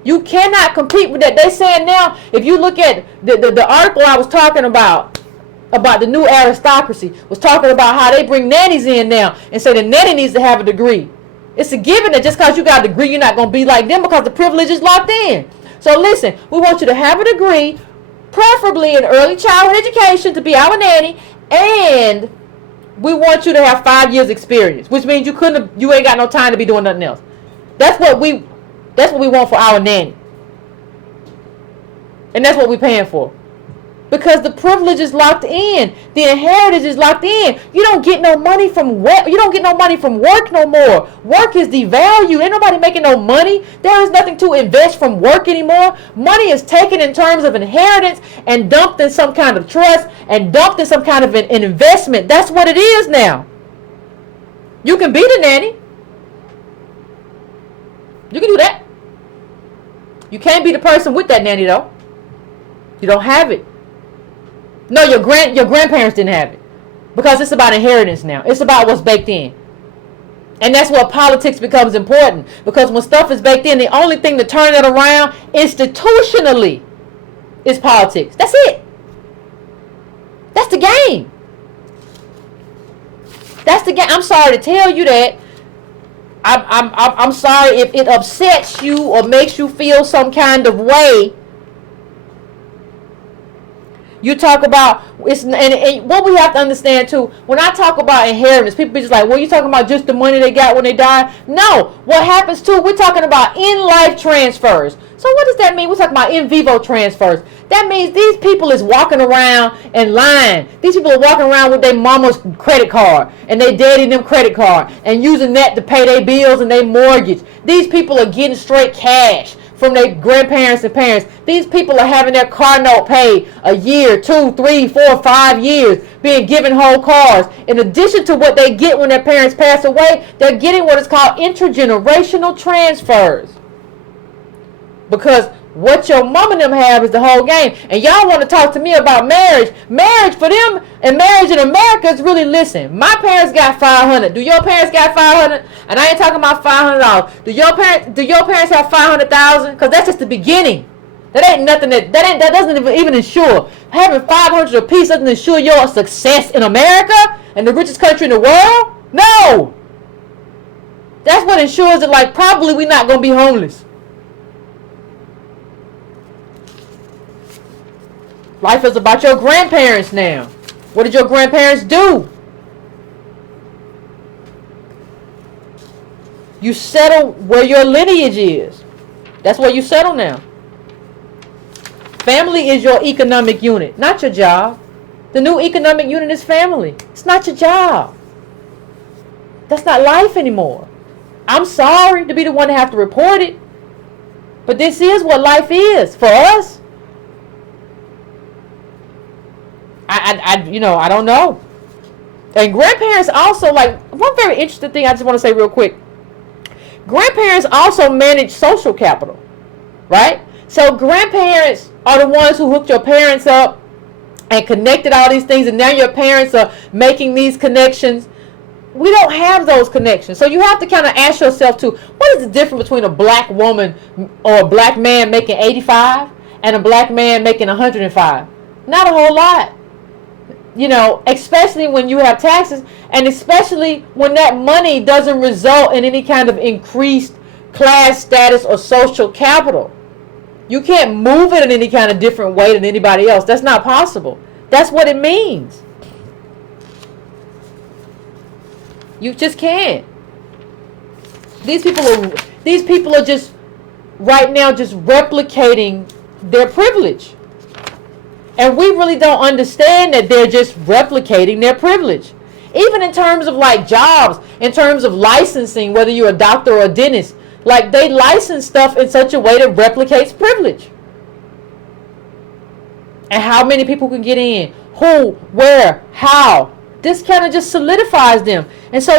You cannot compete with that. They're saying now, if you look at the article I was talking about the new aristocracy, was talking about how they bring nannies in now and say the nanny needs to have a degree. It's a given that just because you got a degree, you're not going to be like them because the privilege is locked in. So listen, we want you to have a degree, preferably in early childhood education to be our nanny, and we want you to have 5 years experience, which means you ain't got no time to be doing nothing else. That's what we want for our nanny. And that's what we're paying for. Because the privilege is locked in. The inheritance is locked in. You don't get no money from work. You don't get no money from work no more. Work is devalued. Ain't nobody making no money. There is nothing to invest from work anymore. Money is taken in terms of inheritance and dumped in some kind of trust and dumped in some kind of an investment. That's what it is now. You can be the nanny. You can do that. You can't be the person with that nanny though. You don't have it. No, your grandparents didn't have it. Because it's about inheritance now. It's about what's baked in. And that's where politics becomes important. Because when stuff is baked in, the only thing to turn it around institutionally is politics. That's it. That's the game. That's the game. I'm sorry to tell you that. I'm sorry if it upsets you or makes you feel some kind of way. You talk about and what we have to understand too. When I talk about inheritance, people be just like, "Well, you talking about just the money they got when they die?" No, what happens too? We're talking about in-life transfers. So what does that mean? We're talking about in vivo transfers. That means these people is walking around and lying. These people are walking around with their mama's credit card and they daddy them credit card and using that to pay their bills and their mortgage. These people are getting straight cash from their grandparents and parents. These people are having their car note paid a year, 2, 3, 4, 5 years, being given whole cars. In addition to what they get when their parents pass away, they're getting what is called intergenerational transfers. Because what your mom and them have is the whole game. And y'all want to talk to me about marriage. Marriage for them and marriage in America is really, listen, my parents got $500. Do your parents got $500? And I ain't talking about $500. Do your parents have $500,000? Because that's just the beginning. That ain't nothing that doesn't even ensure. Having $500 apiece doesn't ensure your success in America and the richest country in the world. No. That's what ensures that, like, probably we're not going to be homeless. Life is about your grandparents now. What did your grandparents do? You settle where your lineage is. That's where you settle now. Family is your economic unit, not your job. The new economic unit is family. It's not your job. That's not life anymore. I'm sorry to be the one to have to report it, but this is what life is for us. I don't know. And grandparents also, like, one very interesting thing I just want to say real quick. Grandparents also manage social capital, right? So grandparents are the ones who hooked your parents up and connected all these things, and now your parents are making these connections. We don't have those connections. So you have to kind of ask yourself too, what is the difference between a black woman or a black man making 85 and a black man making 105? Not a whole lot. especially when you have taxes, and especially when that money doesn't result in any kind of increased class status or social capital. You can't move it in any kind of different way than anybody else. That's not possible. That's what it means. You just can't. These people are just right now just replicating their privilege. And we really don't understand that they're just replicating their privilege. Even in terms of like jobs, in terms of licensing, whether you're a doctor or a dentist, like they license stuff in such a way that replicates privilege. And how many people can get in, who, where, how. This kind of just solidifies them. And so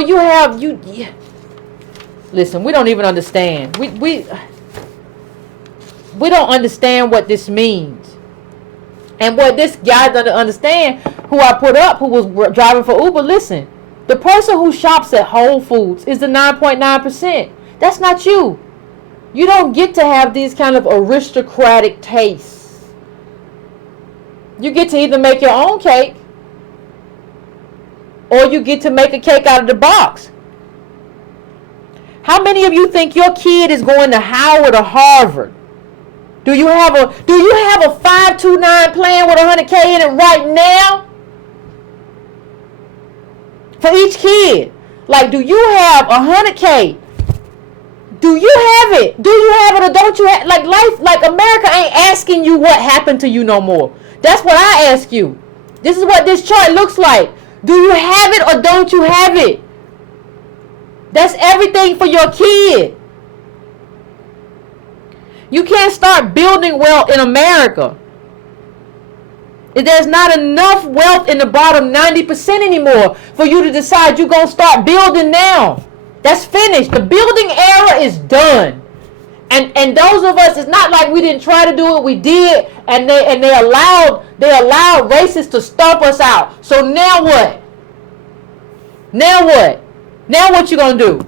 listen, we don't even understand. We don't understand what this means. And what this guy doesn't understand, who I put up, who was driving for Uber, listen, the person who shops at Whole Foods is the 9.9%. That's not you. You don't get to have these kind of aristocratic tastes. You get to either make your own cake, or you get to make a cake out of the box. How many of you think your kid is going to Howard or Harvard? Do you have a 529 plan with 100K in it right now? For each kid. Like, do you have 100K? Do you have it? Do you have it or don't you have, like, life, like America ain't asking you what happened to you no more. That's what I ask you. This is what this chart looks like. Do you have it or don't you have it? That's everything for your kid. You can't start building wealth in America. There's not enough wealth in the bottom 90% anymore for you to decide you're going to start building now. That's finished. The building era is done. And those of us, it's not like we didn't try to do it. We did, and they allowed racists to stomp us out. So now what? Now what? Now what you gonna do?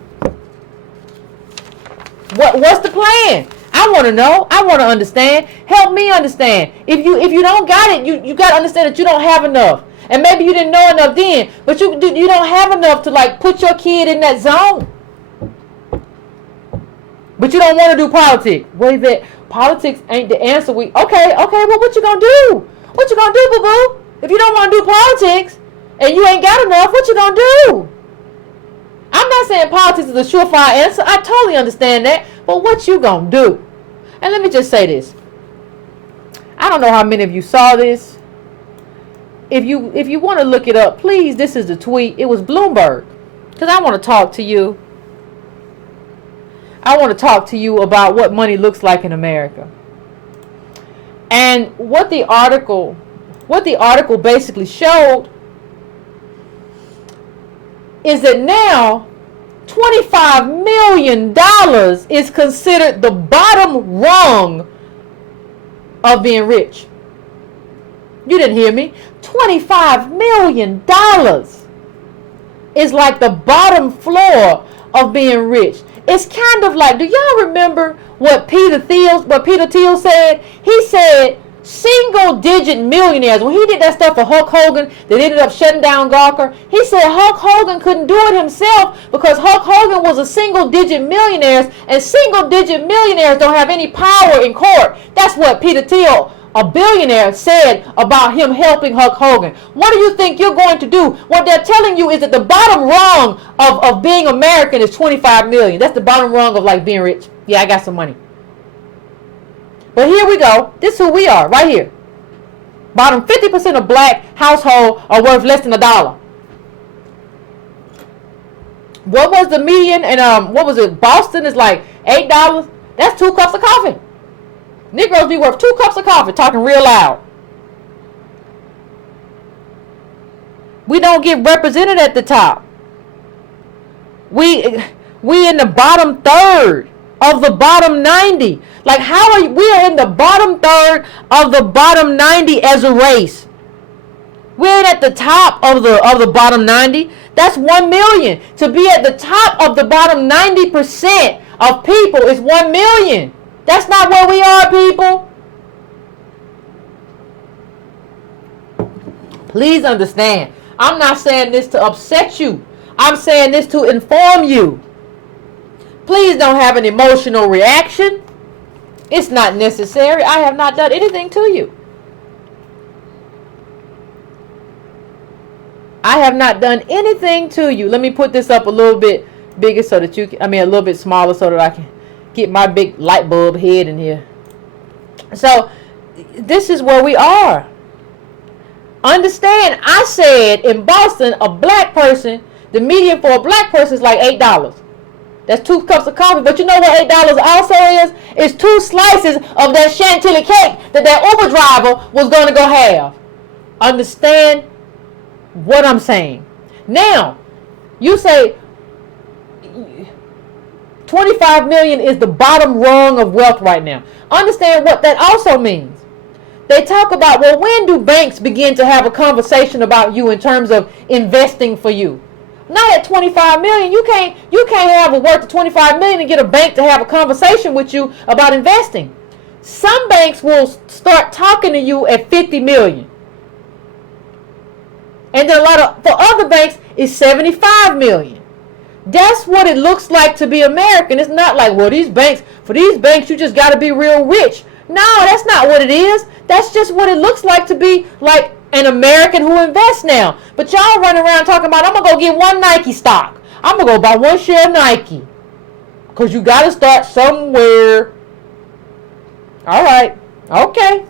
What's the plan? I want to know. I want to understand. Help me understand. If you don't got it, you got to understand that you don't have enough. And maybe you didn't know enough then, but you don't have enough to like put your kid in that zone. But you don't want to do politics. Well, Yvette, politics ain't the answer. Okay, well, what you gonna do? What you gonna do, boo-boo? If you don't want to do politics and you ain't got enough, what you gonna do? I'm not saying politics is a surefire answer. I totally understand that. But what you gonna do? And let me just say this. I don't know how many of you saw this. If you want to look it up, please, this is the tweet. It was Bloomberg. Because I want to talk to you. I want to talk to you about what money looks like in America. And what the article basically showed is that now $25 million is considered the bottom rung of being rich. You didn't hear me. $25 million is like the bottom floor of being rich. It's kind of like, do y'all remember what Peter Thiel said? He said single-digit millionaires. When he did that stuff for Hulk Hogan that ended up shutting down Gawker, he said Hulk Hogan couldn't do it himself because Hulk Hogan was a single-digit millionaire, and single-digit millionaires don't have any power in court. That's what Peter Thiel, a billionaire, said about him helping Hulk Hogan. What do you think you're going to do? What they're telling you is that the bottom rung of being American is 25 million. That's the bottom rung of like being rich. Yeah, I got some money. But here we go. This is who we are right here. Bottom 50% of black households are worth less than $1. What was the median? And what was it? Boston is like $8. That's 2 cups of coffee. Negroes be worth 2 cups of coffee, talking real loud. We don't get represented at the top. We in the bottom third of the bottom 90. Like, how are we are in the bottom third of the bottom 90 as a race. We ain't at the top of the bottom 90. That's 1 million. To be at the top of the bottom 90% of people is 1 million. That's not where we are, people. Please understand. I'm not saying this to upset you. I'm saying this to inform you. Please don't have an emotional reaction. It's not necessary. I have not done anything to you. I have not done anything to you. Let me put this up a little bit bigger so that you can, a little bit smaller so that I can get my big light bulb head in here. So, this is where we are. Understand, I said in Boston, a black person, the median for a black person is like $8. That's 2 cups of coffee. But you know what $8 also is? It's 2 slices of that chantilly cake that Uber driver was going to go have. Understand what I'm saying? Now, you say 25 million is the bottom rung of wealth right now. Understand what that also means. They talk about, well, when do banks begin to have a conversation about you in terms of investing for you? Not at 25 million. You can't have a worth of 25 million and get a bank to have a conversation with you about investing. Some banks will start talking to you at 50 million. And then for other banks, it's 75 million. That's what it looks like to be American. It's not like, well, for these banks, you just got to be real rich. No, that's not what it is. That's just what it looks like to be like an American who invests now. But y'all run around talking about, I'm going to go get one Nike stock. I'm going to go buy 1 share of Nike. Because you got to start somewhere. All right. Okay.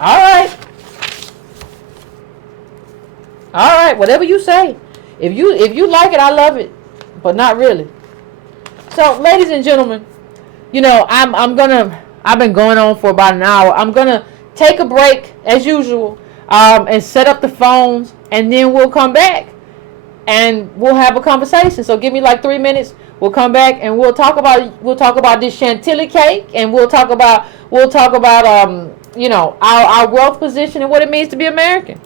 All right. All right. Whatever you say. If you like it, I love it. But not really. So, ladies and gentlemen, I've been going on for about an hour. I'm going to take a break as usual and set up the phones, and then we'll come back and we'll have a conversation. So give me like 3 minutes. We'll come back and we'll talk about this chantilly cake, and we'll talk about our wealth position and what it means to be American.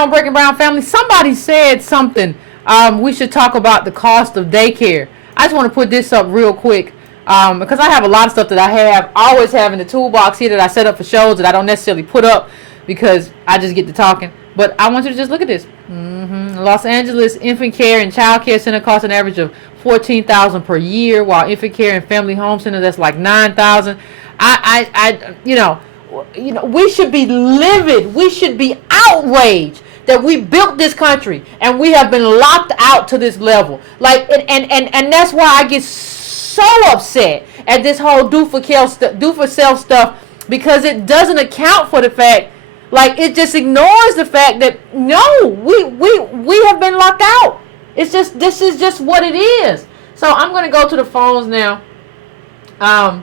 now on Breaking Brown Family. Somebody said something. We should talk about the cost of daycare. I just want to put this up real quick because I have a lot of stuff that I always have in the toolbox here that I set up for shows that I don't necessarily put up because I just get to talking. But I want you to just look at this. Los Angeles infant care and child care center costs an average of $14,000 per year, while infant care and family home center that's like $9,000. We should be livid. We should be outraged that we built this country and we have been locked out to this level. Like, and that's why I get so upset at this whole do for self stuff, because it doesn't account for the fact, like, it just ignores the fact that no, we have been locked out. It's just, this is just what it is. So I'm going to go to the phones now. I'm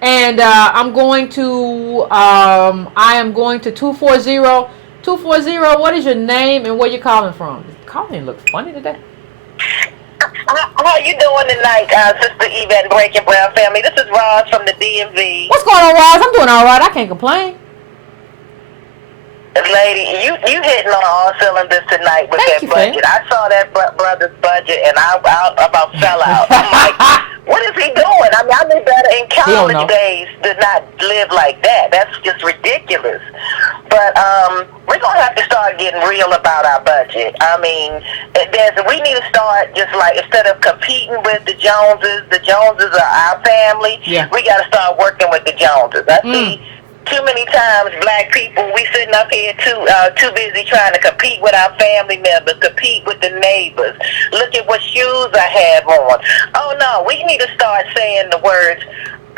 going to I am going to 240. What is your name and where you calling from? Calling looks funny today. How you doing tonight, Sister Yvette and Breaking Brown Family? This is Roz from the DMV. What's going on, Roz? I'm doing all right. I can't complain. Lady, you hitting on all cylinders tonight with that budget. I saw that brother's budget and I about fell out. I'm like, what is he doing? I mean, I knew better in college days to not live like that. That's just ridiculous. But we're going to have to start getting real about our budget. I mean, we need to start just like, instead of competing with the Joneses are our family. Yeah. We got to start working with the Joneses. I see too many times black people, we sitting up here too busy trying to compete with our family members, compete with the neighbors. Look at what shoes I have on. Oh no, we need to start saying the words,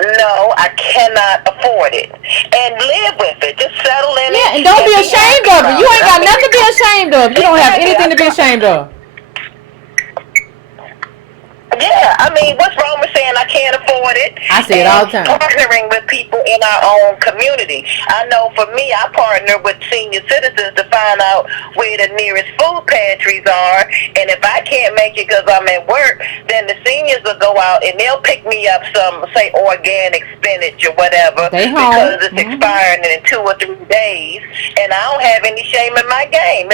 no, I cannot afford it. And live with it. Just settle in it. Yeah, and don't be ashamed of it. You ain't got nothing to be ashamed of. You don't have anything to be ashamed of. Yeah, I mean, what's wrong with saying I can't afford it? I say it all the time. Partnering with people in our own community. I know for me, I partner with senior citizens to find out where the nearest food pantries are. And if I can't make it because I'm at work, then the seniors will go out and they'll pick me up some, say, organic spinach or whatever. Because it's expiring in 2 or 3 days. And I don't have any shame in my game.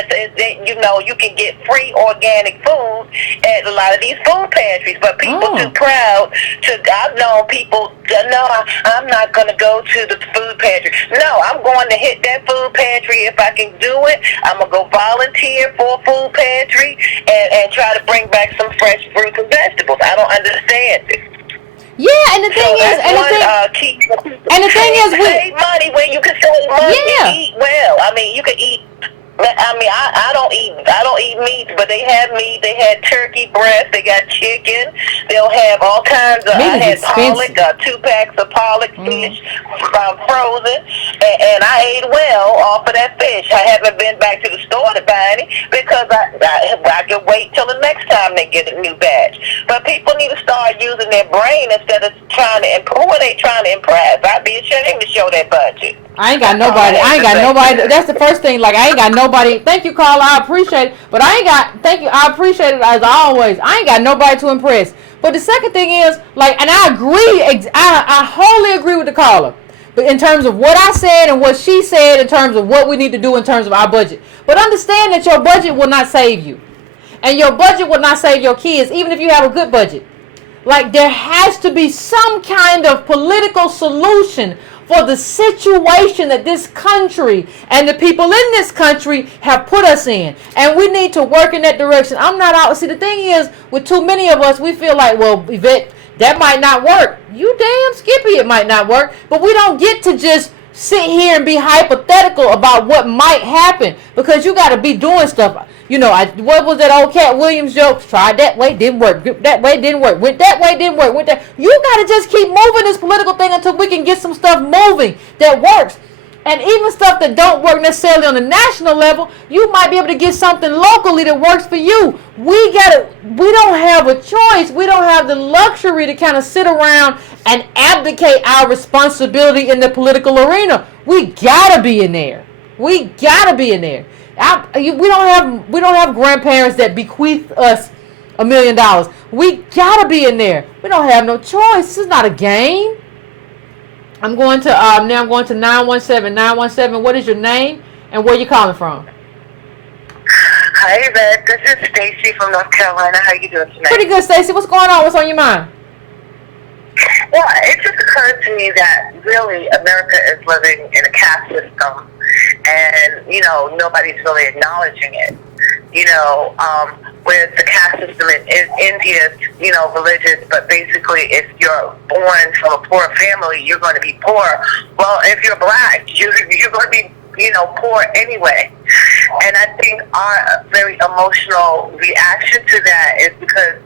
You can get free organic food at a lot of these food pantries. But people too proud I've known people, no, I'm not going to go to the food pantry. No, I'm going to hit that food pantry if I can do it. I'm going to go volunteer for a food pantry and try to bring back some fresh fruits and vegetables. I don't understand it. Yeah, and the thing is, we save money when you can save money. Yeah. And eat well. I mean, you can eat. I mean, I don't eat meat, but they have meat. They had turkey breast. They got chicken. They'll have all kinds of. I had pollock, 2 packs of pollock fish, frozen, and I ate well off of that fish. I haven't been back to the store to buy any because I can wait till the next time they get a new batch. But people need to start using their brain instead of trying to. Who are they trying to impress? I'd be ashamed to show their budget. I ain't got nobody. That's the first thing. Like, I ain't got nobody. Thank you, Carla. I appreciate it. But thank you. I appreciate it as always. I ain't got nobody to impress. But the second thing is, like, and I agree. I wholly agree with the caller. But in terms of what I said and what she said, in terms of what we need to do in terms of our budget. But understand that your budget will not save you. And your budget will not save your kids, even if you have a good budget. Like, there has to be some kind of political solution for the situation that this country and the people in this country have put us in. And we need to work in that direction. I'm not out. See, the thing is, with too many of us, we feel like, well, Yvette, that might not work. You damn skippy, it might not work. But we don't get to just sit here and be hypothetical about what might happen, because you got to be doing stuff. You know, what was that old Cat Williams joke? Tried that way, didn't work. That way, didn't work. Went that way, didn't work. Went that. You got to just keep moving this political thing until we can get some stuff moving that works. And even stuff that don't work necessarily on the national level, you might be able to get something locally that works for you. We don't have a choice. We don't have the luxury to kind of sit around and abdicate our responsibility in the political arena. We gotta be in there. We gotta be in there. We don't have grandparents that bequeath us $1 million. We gotta be in there. We don't have no choice. This is not a game. I'm going to 917. 917. What is your name and where you calling from? Hi, Yvette. This is Stacy from North Carolina. How you doing tonight? Pretty good, Stacy. What's going on? What's on your mind? Well, it just occurred to me that really America is living in a caste system, and nobody's really acknowledging it. Where the caste system in India is, religious, but basically if you're born from a poor family, you're going to be poor. Well, if you're black, you're going to be, poor anyway. And I think our very emotional reaction to that is because,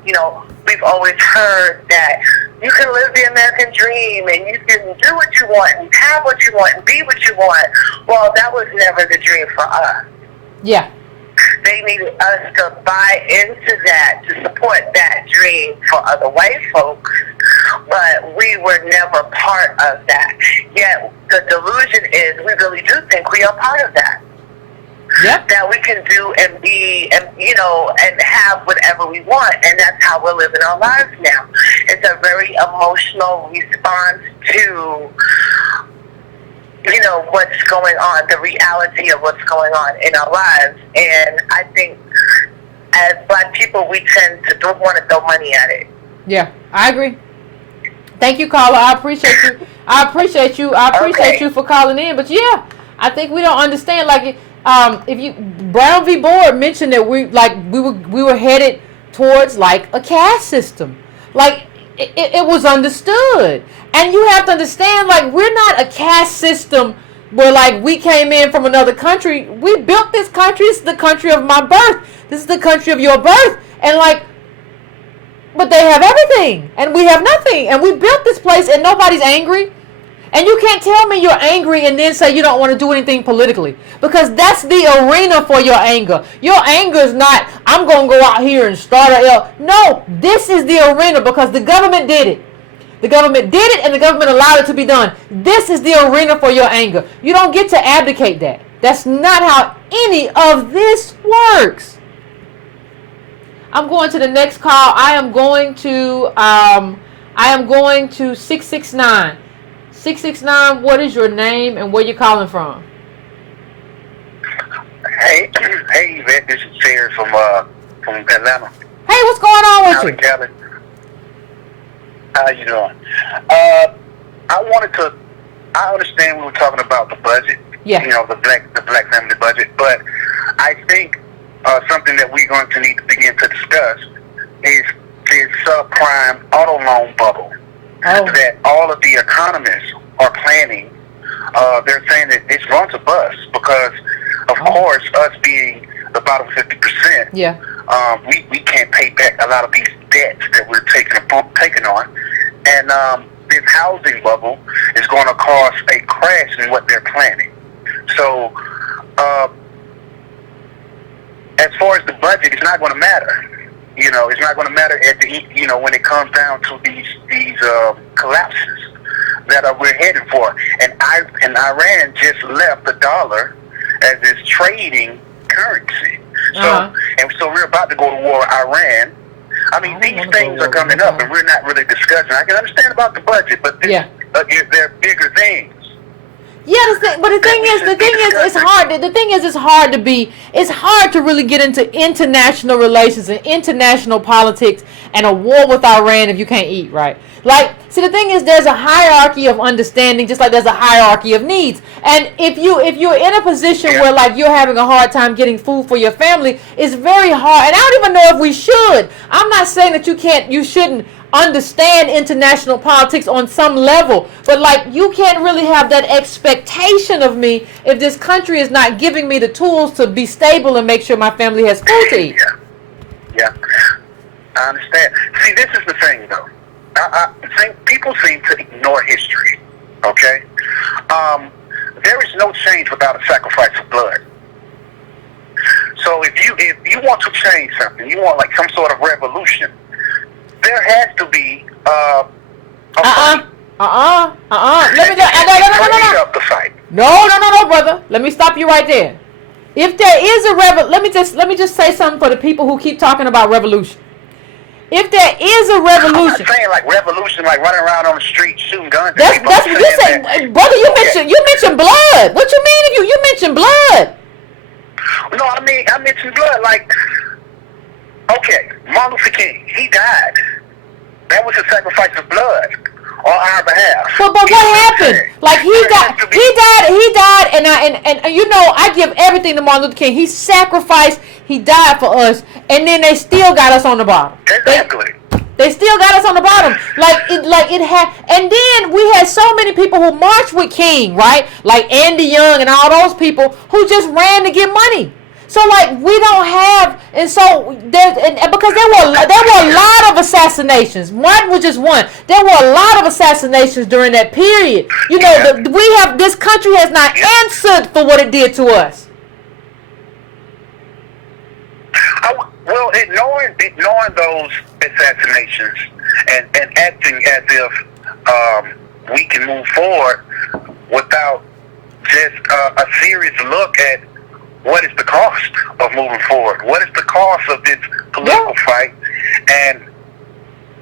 we've always heard that you can live the American dream and you can do what you want and have what you want and be what you want. Well, that was never the dream for us. Yeah. They needed us to buy into that, to support that dream for other white folks, but we were never part of that. Yet the delusion is we really do think we are part of that. Yep. That we can do and be and and have whatever we want, and that's how we're living our lives now. It's a very emotional response to what's going on, the reality of what's going on in our lives. And I think as black people, we tend to don't want to throw money at it. Yeah, I agree. Thank you, caller. I appreciate you. I appreciate you for calling in. But yeah, I think we don't understand. Like, if you Brown v. Board mentioned that we were headed towards like a caste system. Like it was understood. And you have to understand, like, we're not a caste system where, like, we came in from another country. We built this country. This is the country of my birth. This is the country of your birth. And, like, but they have everything. And we have nothing. And we built this place and nobody's angry. And you can't tell me you're angry and then say you don't want to do anything politically. Because that's the arena for your anger. Your anger is not, I'm going to go out here and start No, this is the arena because the government did it. The government did it and the government allowed it to be done. This is the arena for your anger. You don't get to abdicate that. That's not how any of this works. I'm going to the next call. I am going to 669. 669, what is your name and where you calling from? Hey, Yvette, this is Terry from Atlanta. Hey, what's going on with you? Kelly. How you doing? I understand we were talking about the budget. Yeah. The black family budget, but I think something that we're going to need to begin to discuss is the subprime auto loan bubble that all of the economists are planning. They're saying that it's going to bust because, of course, us being the bottom 50%, we can't pay back a lot of these debts that we're taking on. And this housing bubble is going to cause a crash in what they're planning. So, as far as the budget, it's not going to matter. It's not going to matter at the when it comes down to these collapses that we're headed for. And Iran just left the dollar as its trading currency. So we're about to go to war with Iran. I mean, these things are coming up, and we're not really discussing. I can understand about the budget, but there are bigger things. Yeah, but the thing is, it's hard. The thing is, it's hard to really get into international relations and international politics and a war with Iran if you can't eat, right? Like, see, the thing is, there's a hierarchy of understanding, just like there's a hierarchy of needs. And if you're in a position where, like, you're having a hard time getting food for your family, it's very hard. And I don't even know if we should. I'm not saying that you shouldn't understand international politics on some level, but like, you can't really have that expectation of me if this country is not giving me the tools to be stable and make sure my family has food to eat. Yeah, I understand. See, this is the thing, though. I think people seem to ignore history. Okay, there is no change without a sacrifice of blood. So if you want to change something, you want like some sort of revolution, there has to be a fight. No, brother. Let me stop you right there. If there is a let me just say something for the people who keep talking about revolution. If there is a revolution, I'm not saying like revolution, like running around on the street shooting guns. That's what you say, brother. You mentioned blood. What you mean if you mentioned blood? No, I mentioned blood. Like, okay, Martin Luther King, he died. That was a sacrifice of blood on our behalf. But what happened? Like he died, and you know, I give everything to Martin Luther King. He sacrificed, he died for us, and then they still got us on the bottom. Exactly. They still got us on the bottom. And then we had so many people who marched with King, right? Like Andy Young and all those people who just ran to get money. So like we don't have, and so because there were a lot of assassinations. Martin was just one. There were a lot of assassinations during that period. You know, this country has not answered for what it did to us. Well, ignoring those assassinations and acting as if we can move forward without just a serious look at what is the cost of moving forward? What is the cost of this political fight? And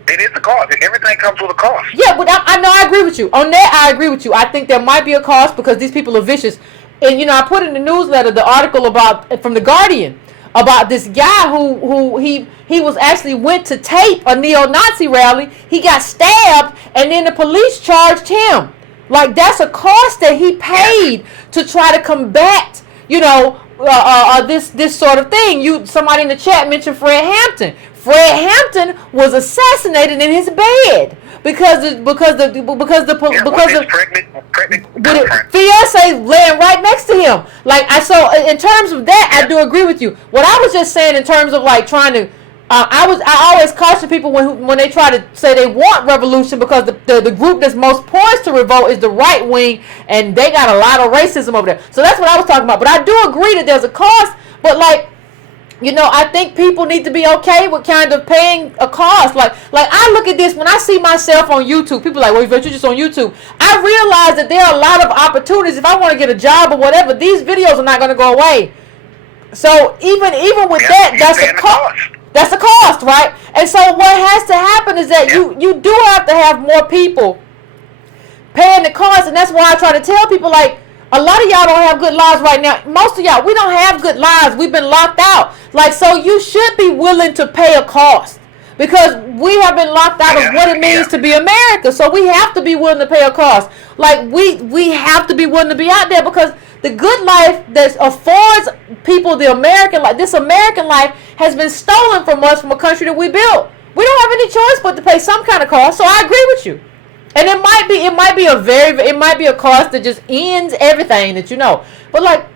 it is a cost. Everything comes with a cost. Yeah, but I agree with you. On that, I agree with you. I think there might be a cost because these people are vicious. And, you know, I put in the newsletter the article from The Guardian about this guy who he was actually went to tape a neo-Nazi rally. He got stabbed, and then the police charged him. Like, that's a cost that he paid to try to combat, you know, this sort of thing. Somebody in the chat mentioned Fred Hampton. Fred Hampton was assassinated in his bed because fiance laying right next to him. Like so in terms of that, I do agree with you. What I was just saying in terms of like trying to, I always caution people when they try to say they want revolution because the group that's most poised to revolt is the right wing, and they got a lot of racism over there. So that's what I was talking about. But I do agree that there's a cost. But like, you know, I think people need to be okay with kind of paying a cost. Like I look at this when I see myself on YouTube. People are like, well, Yvette, you're just on YouTube. I realize that there are a lot of opportunities. If I want to get a job or whatever, these videos are not going to go away. So even with that, that's a cost. That's a cost, right? And so what has to happen is that you do have to have more people paying the cost. And that's why I try to tell people, like, a lot of y'all don't have good lives right now. Most of y'all, we don't have good lives. We've been locked out. Like, so you should be willing to pay a cost because we have been locked out of what it means to be America. So we have to be willing to pay a cost. Like, we have to be willing to be out there because the good life that affords people the American life, this American life has been stolen from us from a country that we built. We don't have any choice but to pay some kind of cost. So I agree with you. And it might be a cost that just ends everything that you know. But like,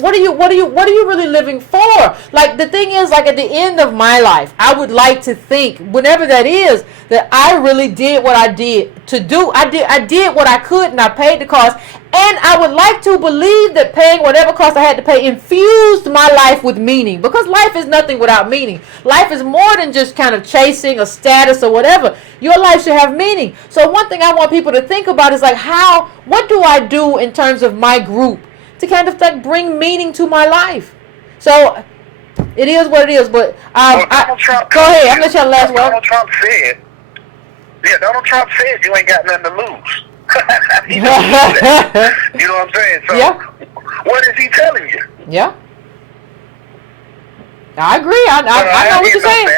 what are you really living for? Like, the thing is, like, at the end of my life, I would like to think, whenever that is, that I really did what I did to do. I did what I could, and I paid the cost. And I would like to believe that paying whatever cost I had to pay infused my life with meaning. Because life is nothing without meaning. Life is more than just kind of chasing a status or whatever. Your life should have meaning. So one thing I want people to think about is like, what do I do in terms of my group to kind of like bring meaning to my life? So it is what it is. But go ahead. I'm going to let you last word. Donald Trump said you ain't got nothing to lose. You know what I'm saying? So what is he telling you? Yeah. I agree. I know what you're saying.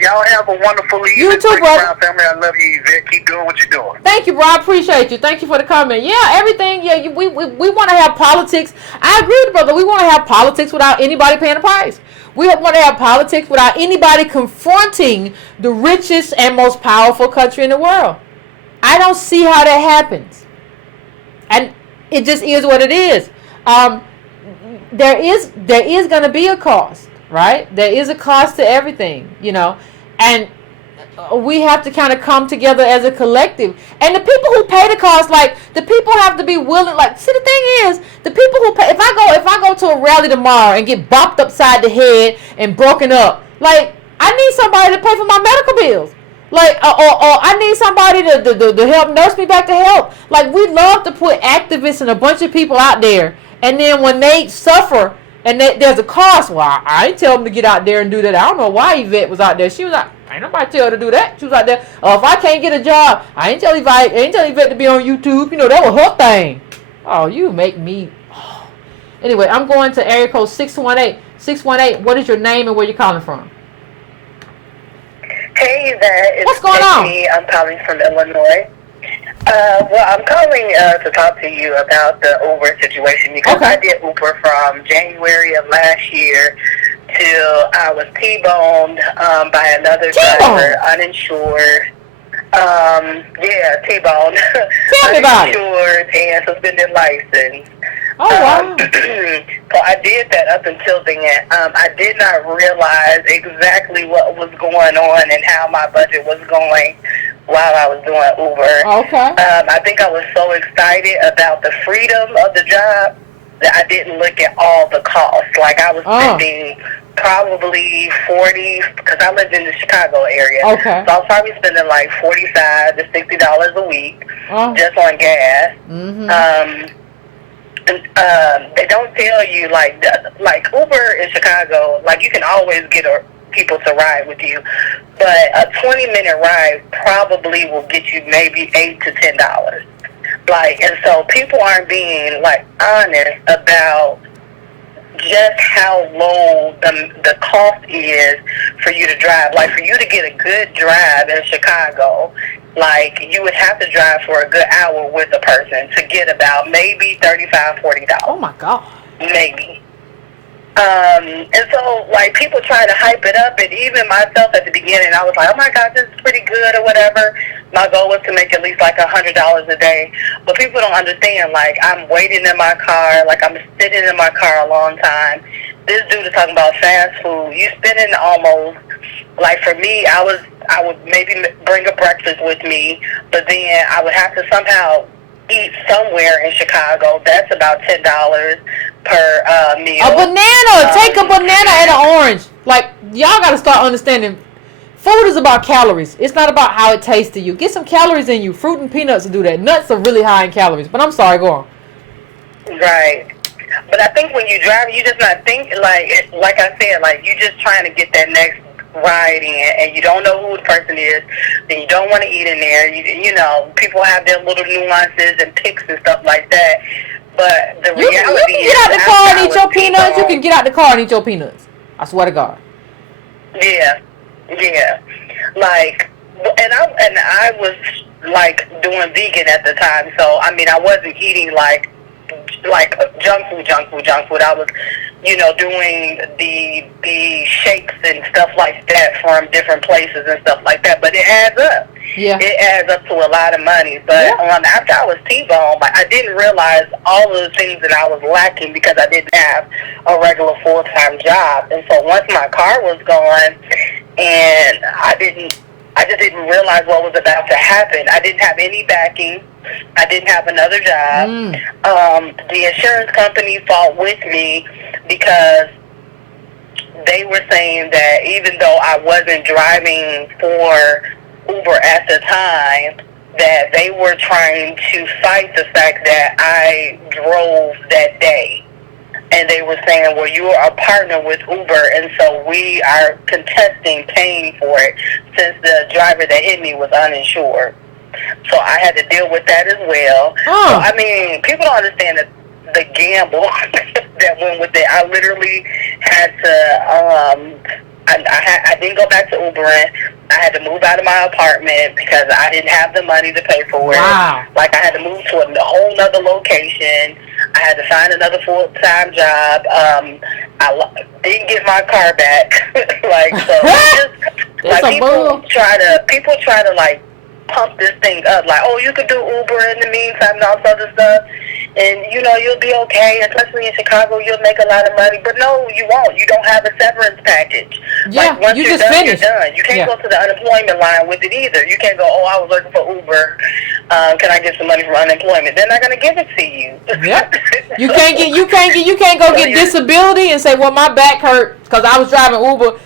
Y'all have a wonderful evening. You too, brother. Family, I love you, Yvette. Keep doing what you're doing. Thank you, bro. I appreciate you. Thank you for the comment. Yeah, everything. Yeah, we want to have politics. I agree with brother. We want to have politics without anybody paying a price. We want to have politics without anybody confronting the richest and most powerful country in the world. I don't see how that happens. And it just is what it is. There is going to be a cost, right? There is a cost to everything, you know. And we have to kind of come together as a collective. And the people who pay the cost, like, the people have to be willing. Like, see, the thing is, the people who pay, if I go to a rally tomorrow and get bopped upside the head and broken up, like, I need somebody to pay for my medical bills. Like, or I need somebody to help nurse me back to health. Like, we love to put activists and a bunch of people out there, and then when they suffer and there's a cost, well, I ain't tell them to get out there and do that. I don't know why Yvette was out there. She was like, ain't nobody tell her to do that. She was out there. If I can't get a job, I ain't tell Yvette to be on YouTube. You know, that was her thing. Oh, you make me. Anyway, I'm going to area code 618. 618, what is your name and where you calling from? Hey, Yvette. What's going on? I'm calling from Illinois. Well, I'm calling to talk to you about the Uber situation because I did Uber from January of last year till I was T-boned by another driver, uninsured. Yeah, T-boned. Tell me about it. Uninsured and suspended license. Oh, wow. So I did that up until then. I did not realize exactly what was going on and how my budget was going while I was doing Uber. Okay. I think I was so excited about the freedom of the job that I didn't look at all the costs. Like I was spending probably 40, because I lived in the Chicago area. Okay. So I was probably spending like $45 to $60 a week just on gas. Mm-hmm. They don't tell you like Uber in Chicago, like you can always get people to ride with you, but a 20-minute ride probably will get you maybe $8 to $10. Like, and so people aren't being like honest about just how low the cost is for you to drive. Like for you to get a good drive in Chicago, like you would have to drive for a good hour with a person to get about maybe $35, $40. Oh my God. Maybe. And so like people try to hype it up, and even myself at the beginning, I was like, oh my God, this is pretty good or whatever. My goal was to make at least like $100 a day. But people don't understand, like I'm waiting in my car, like I'm sitting in my car a long time. This dude is talking about fast food. You spending almost, like for me, I would maybe bring a breakfast with me, but then I would have to somehow eat somewhere in Chicago. That's about $10 per meal. A banana. Take a banana and an orange. Like, y'all got to start understanding. Food is about calories. It's not about how it tastes to you. Get some calories in you. Fruit and peanuts will do that. Nuts are really high in calories. But I'm sorry, go on. Right. But I think when you drive, you just not think, like I said, like you just trying to get that next ride in, and you don't know who the person is, then you don't want to eat in there. You know, people have their little nuances and picks and stuff like that. But the reality is, you can get out the car and eat your peanuts. You can get out the car and eat your peanuts. I swear to God. Yeah. Like, and I was like doing vegan at the time, so I mean I wasn't eating like junk food. I was, doing the shakes and stuff like that from different places and stuff like that. But it adds up. Yeah. It adds up to a lot of money. But after I was T-boned, I didn't realize all of the things that I was lacking because I didn't have a regular full-time job. And so once my car was gone, and I just didn't realize what was about to happen. I didn't have any backing. I didn't have another job. The insurance company fought with me because they were saying that even though I wasn't driving for Uber at the time, that they were trying to fight the fact that I drove that day. And they were saying, well, you are a partner with Uber, and so we are contesting paying for it since the driver that hit me was uninsured. So I had to deal with that as well. So, I mean, people don't understand the gamble that went with it. I literally had to, I didn't go back to Ubering. I had to move out of my apartment because I didn't have the money to pay for it. Wow. Like, I had to move to a whole nother location. I had to find another full-time job. I didn't get my car back. People try to like pump this thing up. Like, oh, you could do Uber in the meantime and all this other stuff. And, you'll be okay, especially in Chicago, you'll make a lot of money. But no, you won't. You don't have a severance package. Yeah, like, once you you're just done, finished. you're done. You can't go to the unemployment line with it either. You can't go, oh, I was working for Uber. Can I get some money from unemployment? They're not going to give it to you. Yep. You can't go get disability and say, well, my back hurt because I was driving Uber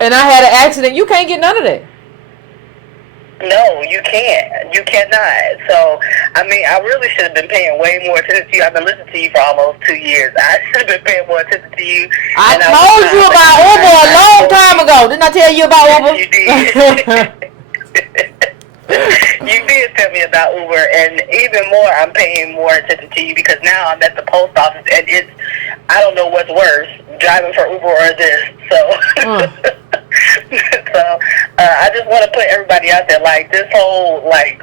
and I had an accident. You can't get none of that. No, you can't. You cannot. So, I mean, I really should have been paying way more attention to you. I've been listening to you for almost 2 years. I should have been paying more attention to you. I told you about Uber a long time ago. Didn't I tell you about Uber? You did. You did tell me about Uber, and even more, I'm paying more attention to you because now I'm at the post office, and I don't know what's worse, driving for Uber or this. So, I just want to put everybody out there, like, this whole, like,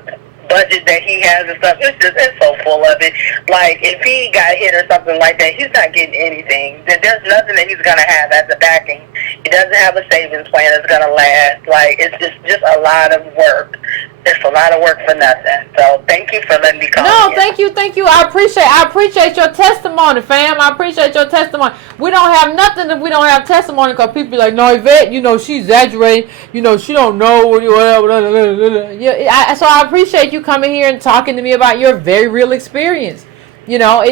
budget that he has and stuff, it's so full of it. Like, if he got hit or something like that, he's not getting anything. There's nothing that he's going to have as a backing. He doesn't have a savings plan that's going to last. Like, it's just a lot of work. It's a lot of work for nothing. So thank you for letting me call. No, thank you. I appreciate your testimony, fam. I appreciate your testimony. We don't have nothing if we don't have testimony, because people be like, no, Yvette, you know, she's exaggerating. You know, she don't know whatever. Yeah, so I appreciate you coming here and talking to me about your very real experience. You know,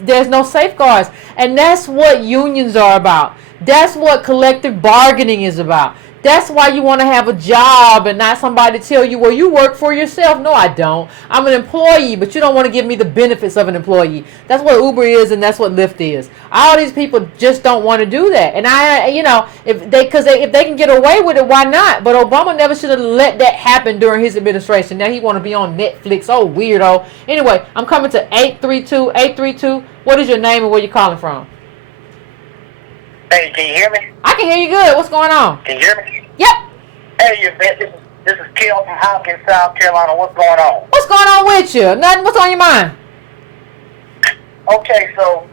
there's no safeguards, and that's what unions are about. That's what collective bargaining is about. That's why you want to have a job and not somebody tell you, well, you work for yourself. No, I don't. I'm an employee, but you don't want to give me the benefits of an employee. That's what Uber is, and that's what Lyft is. All these people just don't want to do that. And if they can get away with it, why not? But Obama never should have let that happen during his administration. Now he want to be on Netflix. Oh, weirdo. Anyway, I'm coming to 832. What is your name and where you calling from? Hey, can you hear me? I can hear you good. What's going on? Can you hear me? Yep. Hey, Yvette, this is Kel from Hopkins, South Carolina. What's going on? What's going on with you? Nothing. What's on your mind? Okay, so,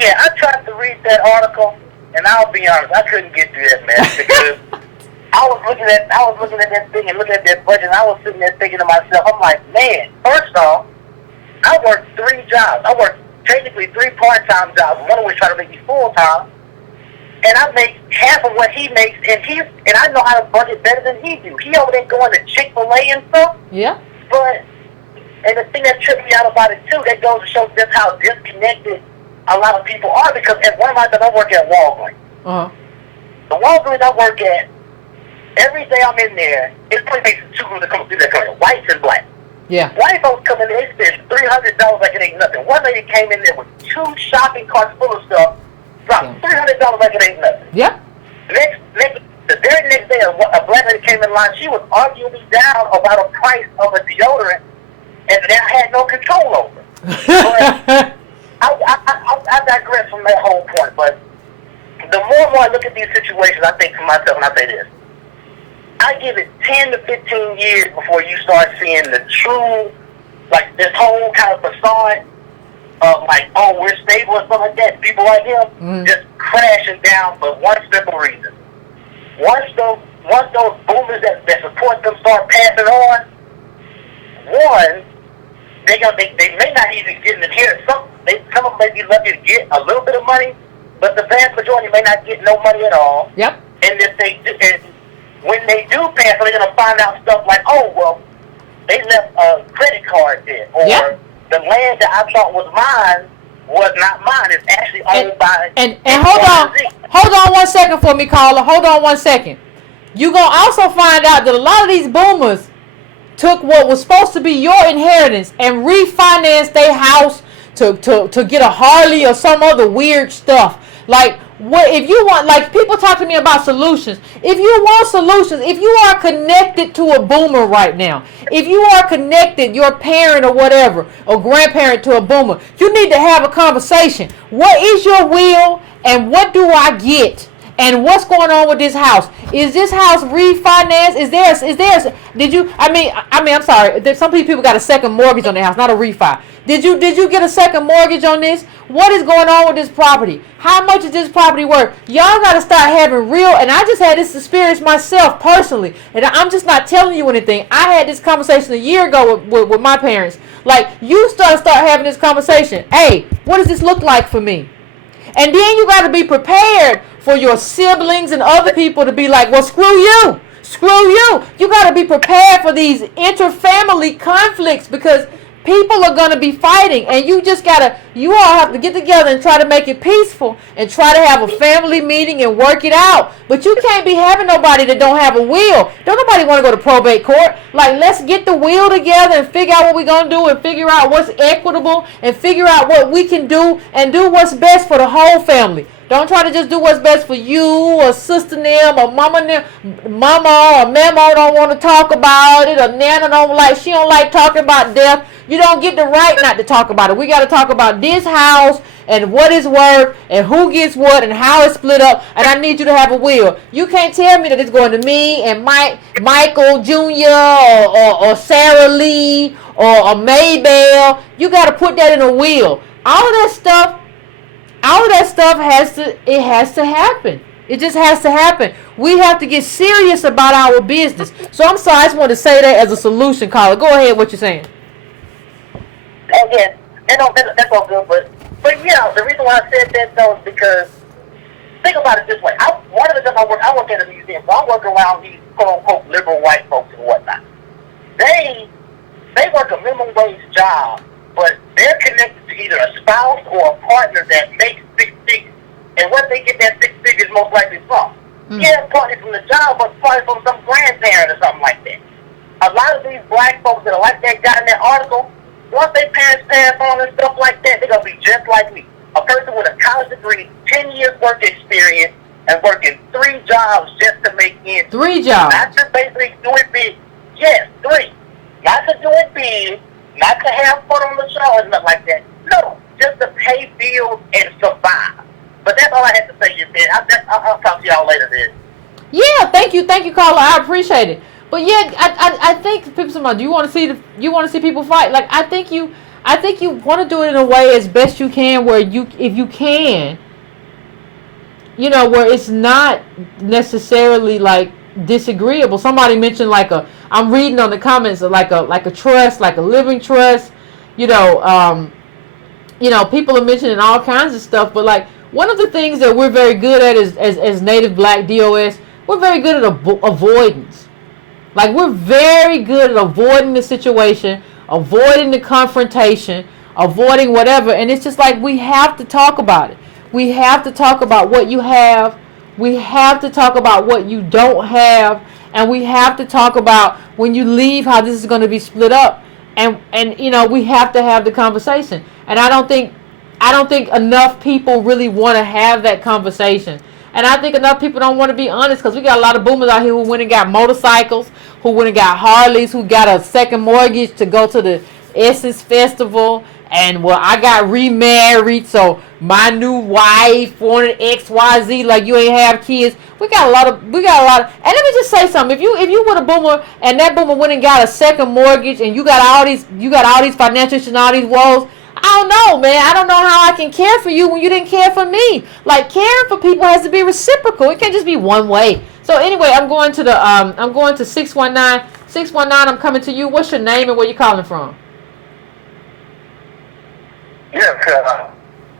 yeah, I tried to read that article, and I'll be honest, I couldn't get through that mess because I was looking at that thing and looking at that budget, and I was sitting there thinking to myself, I'm like, man, first off, I worked 3 jobs. I worked technically 3 part-time jobs, one of which tried to make me full-time. And I make half of what he makes, and I know how to budget better than he do. He over there going to Chick-fil-A and stuff. Yeah. And the thing that tripped me out about it too, that goes to show just how disconnected a lot of people are. Because at one of my jobs, I work at Walgreens. The Walgreens I work at, every day I'm in there, it's pretty basic 2 groups that come through there, whites and blacks. Yeah. White folks come in there, they spend $300 like it ain't nothing. One lady came in there with 2 shopping carts full of stuff. Dropped $300 like it ain't nothing. Yep. The very next day, a black lady came in line. She was arguing me down about a price of a deodorant, and that I had no control over. But I digress from that whole point. But the more and more I look at these situations, I think to myself, and I say this: I give it 10 to 15 years before you start seeing the true, like this whole kind of facade of like, oh, we're stable and stuff like that. People like him just crashing down for one simple reason. Once those boomers that support them start passing on, one, they may not even get an inheritance. Some of them may be lucky to get a little bit of money, but the vast majority may not get no money at all. Yep. And when they do pass, they're gonna find out stuff like, oh well, they left a credit card there, or the land that I thought was mine was not mine. It's actually owned by. And hold on 1 second for me, caller. Hold on 1 second. You gonna also find out that a lot of these boomers took what was supposed to be your inheritance and refinanced their house to get a Harley or some other weird stuff. Like, what if you want, like, people talk to me about solutions. If you want solutions, if you are connected to a boomer right now, if you are connected, your parent or whatever, or grandparent to a boomer, you need to have a conversation. What is your will and what do I get? And what's going on with this house? Is this house refinanced? I'm sorry. Some people got a second mortgage on their house, not a refi. Did you get a second mortgage on this? What is going on with this property? How much is this property worth? Y'all got to start having real, and I just had this experience myself personally, and I'm just not telling you anything. I had this conversation a year ago with my parents. Like, you start having this conversation. Hey, what does this look like for me? And then you got to be prepared for your siblings and other people to be like, well, screw you. You got to be prepared for these interfamily conflicts because people are going to be fighting, and you all have to get together and try to make it peaceful and try to have a family meeting and work it out. But you can't be having nobody that don't have a will. Don't nobody want to go to probate court. Like, let's get the will together and figure out what we're going to do and figure out what's equitable and figure out what we can do and do what's best for the whole family. Don't try to just do what's best for you or sister them or mama or mama don't want to talk about it, or Nana she don't like talking about death. You don't get the right not to talk about it. We got to talk about this house and what it's worth and who gets what and how it's split up. And I need you to have a will. You can't tell me that it's going to me and Michael Jr. or Sarah Lee or Maybell. You got to put that in a will. All of that stuff has to happen. It just has to happen. We have to get serious about our business. So I'm sorry, I just want to say that as a solution caller. Go ahead, what you're saying. Oh, yes. That's all good, but yeah, the reason why I said that, though, is because, think about it this way. One of the jobs I work at a museum, so I work around these quote-unquote liberal white folks and whatnot. They work a minimum wage job, but they're connected to either a spouse or a partner that makes 6 figures. And what they get that 6 figures most likely from. Yeah, partly from the job, but partly from some grandparent or something like that. A lot of these black folks that are like that guy in that article, once their parents pass on and stuff like that, they're going to be just like me. A person with a college degree, 10 years work experience, and working 3 jobs just to make ends. 3 jobs? Not to basically do it big. Yes, 3. Not to do it big, not to have fun on the show and nothing like that. No, just to pay bills and survive. But that's all I had to say, Yvette. I'll talk to y'all later then. Yeah, thank you, Carla. I appreciate it. But yeah, I think people say, do you want to see people fight? Like I think you want to do it in a way as best you can, where if you can, where it's not necessarily like disagreeable. Somebody mentioned I'm reading on the comments like a trust, like a living trust. People are mentioning all kinds of stuff, but like. One of the things that we're very good at as Native Black DOS, we're very good at avoidance. Like, we're very good at avoiding the situation, avoiding the confrontation, avoiding whatever. And it's just like we have to talk about it. We have to talk about what you have. We have to talk about what you don't have. And we have to talk about when you leave how this is going to be split up. And we have to have the conversation. And I don't think enough people really want to have that conversation. And I think enough people don't want to be honest, because we got a lot of boomers out here who went and got motorcycles, who went and got Harleys, who got a second mortgage to go to the Essence Festival. And, well, I got remarried, so my new wife wanted XYZ, like you ain't have kids. We got a lot of, and let me just say something. If you were a boomer and that boomer went and got a second mortgage and you got all these financial issues and all these woes, I don't know, man. I don't know how I can care for you when you didn't care for me. Like, caring for people has to be reciprocal. It can't just be one way. So anyway, I'm going to 619. 619, I'm coming to you. What's your name and where you calling from? Yes,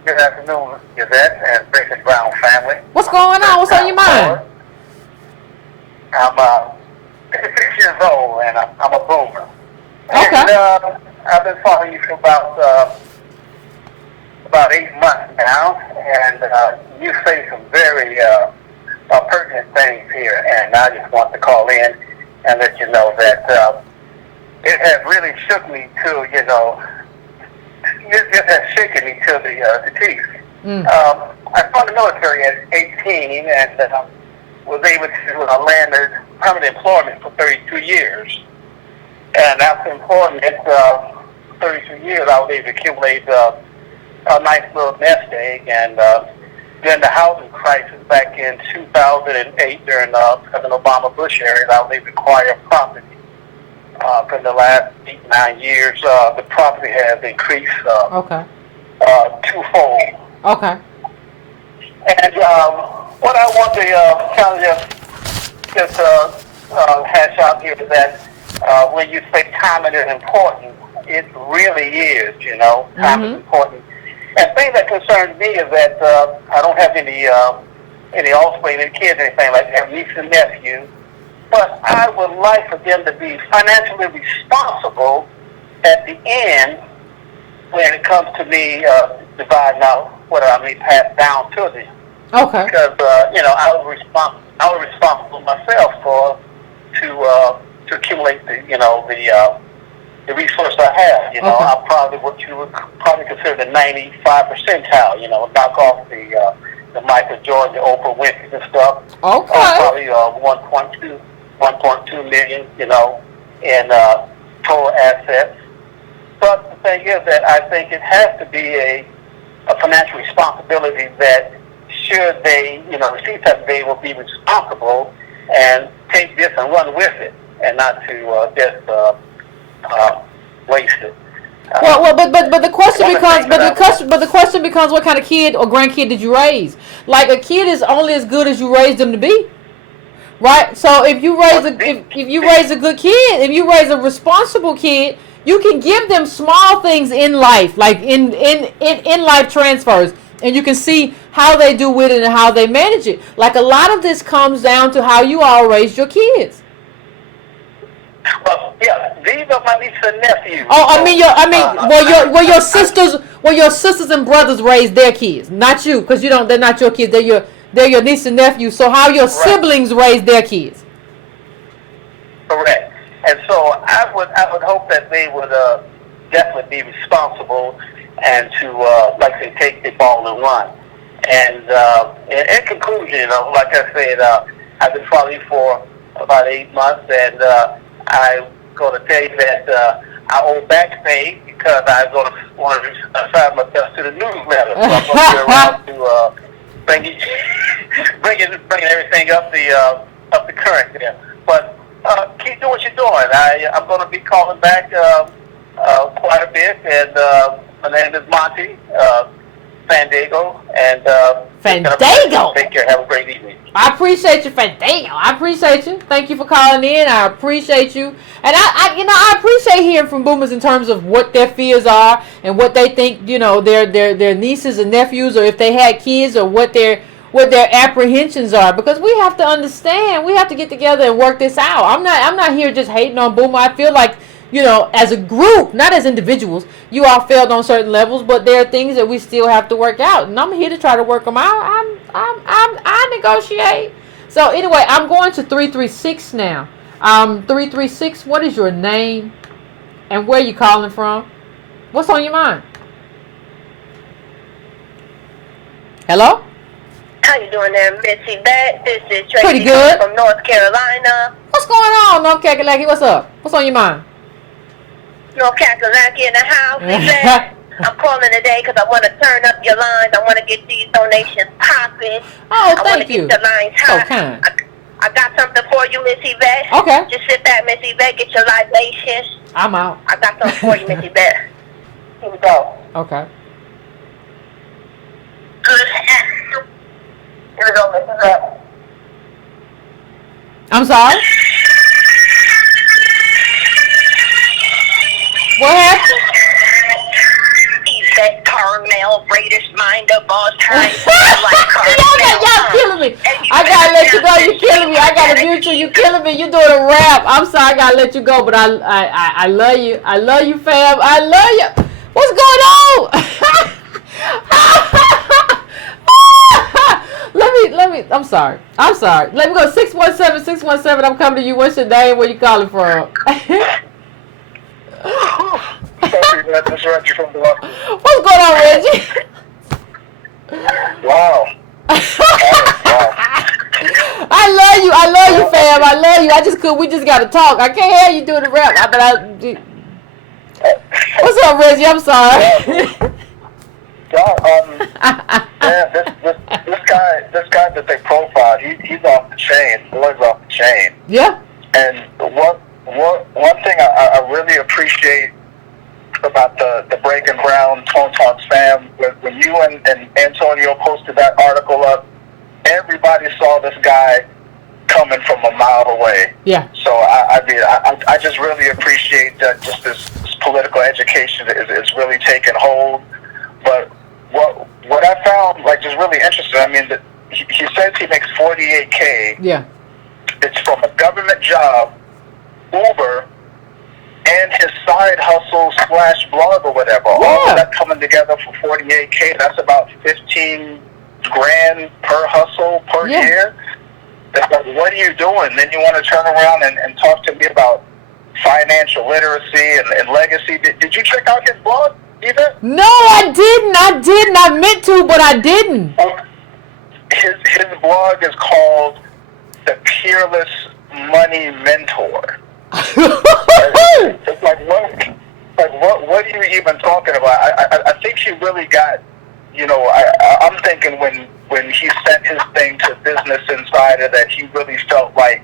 good afternoon, Yvette and Basic Brown family. What's going on? What's on your mind? I'm 56 years old and I'm a boomer. Okay. And, I've been following you for about 8 months now, and you say some very pertinent things here, and I just want to call in and let you know that it has really shook me to, it has shaken me to the teeth. I joined the military at 18 and was able to land permanent employment for 32 years. And after employment, 32 years, I was able to accumulate a nice little nest egg. And during the housing crisis back in 2008, during President Obama Bush era, I was able to acquire property. For the last 8-9 years, the property has increased twofold. Okay. And what I want to kind of just hash out here is that when you say timing is important, it really is, time is important. And the thing that concerns me is that I don't have any offspring, any kids, anything like that, nieces and nephews, but I would like for them to be financially responsible at the end when it comes to me dividing out what I may pass down to them. Okay. Because I was responsible myself to accumulate the resource I have. I'm probably what you would probably consider the 95 percentile. Knock off the Michael Jordan, the Oprah Winfrey and stuff. Okay. Probably 1.2 million. In total assets. But the thing is that I think it has to be a financial responsibility that should they, receive that, they will be responsible and take this and run with it, and not to just waste it. But the question becomes what kind of kid or grandkid did you raise? Like, a kid is only as good as you raise them to be, right? So if you raise if you raise a good kid, if you raise a responsible kid, you can give them small things in life, like in life transfers, and you can see how they do with it and how they manage it. Like, a lot of this comes down to how you all raised your kids. Well, yeah, these are my nieces and nephews. Your sisters and brothers raised their kids, not you, because they're not your kids. They're your niece and nephew. So how your siblings raised their kids? Correct. And so I would hope that they would definitely be responsible and to like I say, take the ball and run. And in conclusion, like I said, I've been following you for about 8 months, and I'm going to tell you that I owe back pay because I'm going to want to assign myself to the newsletter. So I'm going to get around to bringing everything up the current there. But keep doing what you're doing. I'm going to be calling back quite a bit, and my name is Monty Fandango, and Fandango. Take care. Have a great evening. I appreciate you, Fandango. I appreciate you. Thank you for calling in. I appreciate you, and I appreciate hearing from boomers in terms of what their fears are and what they think, their nieces and nephews, or if they had kids, or what their apprehensions are, because we have to understand. We have to get together and work this out. I'm not here just hating on boomer. I feel like, as a group, not as individuals, you all failed on certain levels, but there are things that we still have to work out, and I'm here to try to work them out. I negotiate. So anyway, I'm going to 336 now. 336. What is your name, and where you calling from? What's on your mind? Hello. How you doing there, Miss Yvette? This is Tracy Pretty good. From North Carolina. What's going on, North Carolina? What's up? What's on your mind? North Carolina in the house, Yvette. I'm calling today because I want to turn up your lines. I want to get these donations popping. Oh, I want to thank you. get the lines So hot. kind. I got something for you, Miss Yvette. Okay. Just sit back, Miss Yvette. Get your libations. I'm out. I got something for you, Miss Yvette. Here we go. Okay. Here we go, Miss Yvette. I'm sorry? What happened? Yvette Carmel, Raiders, mind of all time. Y'all killing me. I gotta let you go. You're killing me. I gotta mute you. You're killing me. You're doing a rap. I'm sorry. I gotta let you go, but I love you. I love you, fam. I love you. What's going on? Let me. I'm sorry. Let me go. 617. I'm coming to you. What's your name? Where you calling from? This is Reggie from Boston. What's going on, Reggie? Wow. I love you, fam. I love you. We just gotta talk. I can't hear you doing the rap. What's up, Reggie? I'm sorry. This guy that they profiled, he's off the chain. Boy's off the chain. Yeah. And one thing I really appreciate about the Breaking Ground Tone Talks fam, when you and Antonio posted that article up, everybody saw this guy coming from a mile away. Yeah. So I just really appreciate that. Just this political education is really taking hold. But what I found just really interesting, I mean, he says he makes $48K. Yeah. It's from a government job, Uber, and his side hustle / blog or whatever. Yeah. All of that coming together for $48K. That's about $15,000 per hustle per year. It's like, what are you doing? Then you want to turn around and talk to me about financial literacy and legacy. Did you check out his blog either? No, I didn't. I meant to, but I didn't. His blog is called The Peerless Money Mentor. It's like what are you even talking about? I think he really got, I'm thinking when he sent his thing to Business Insider that he really felt like,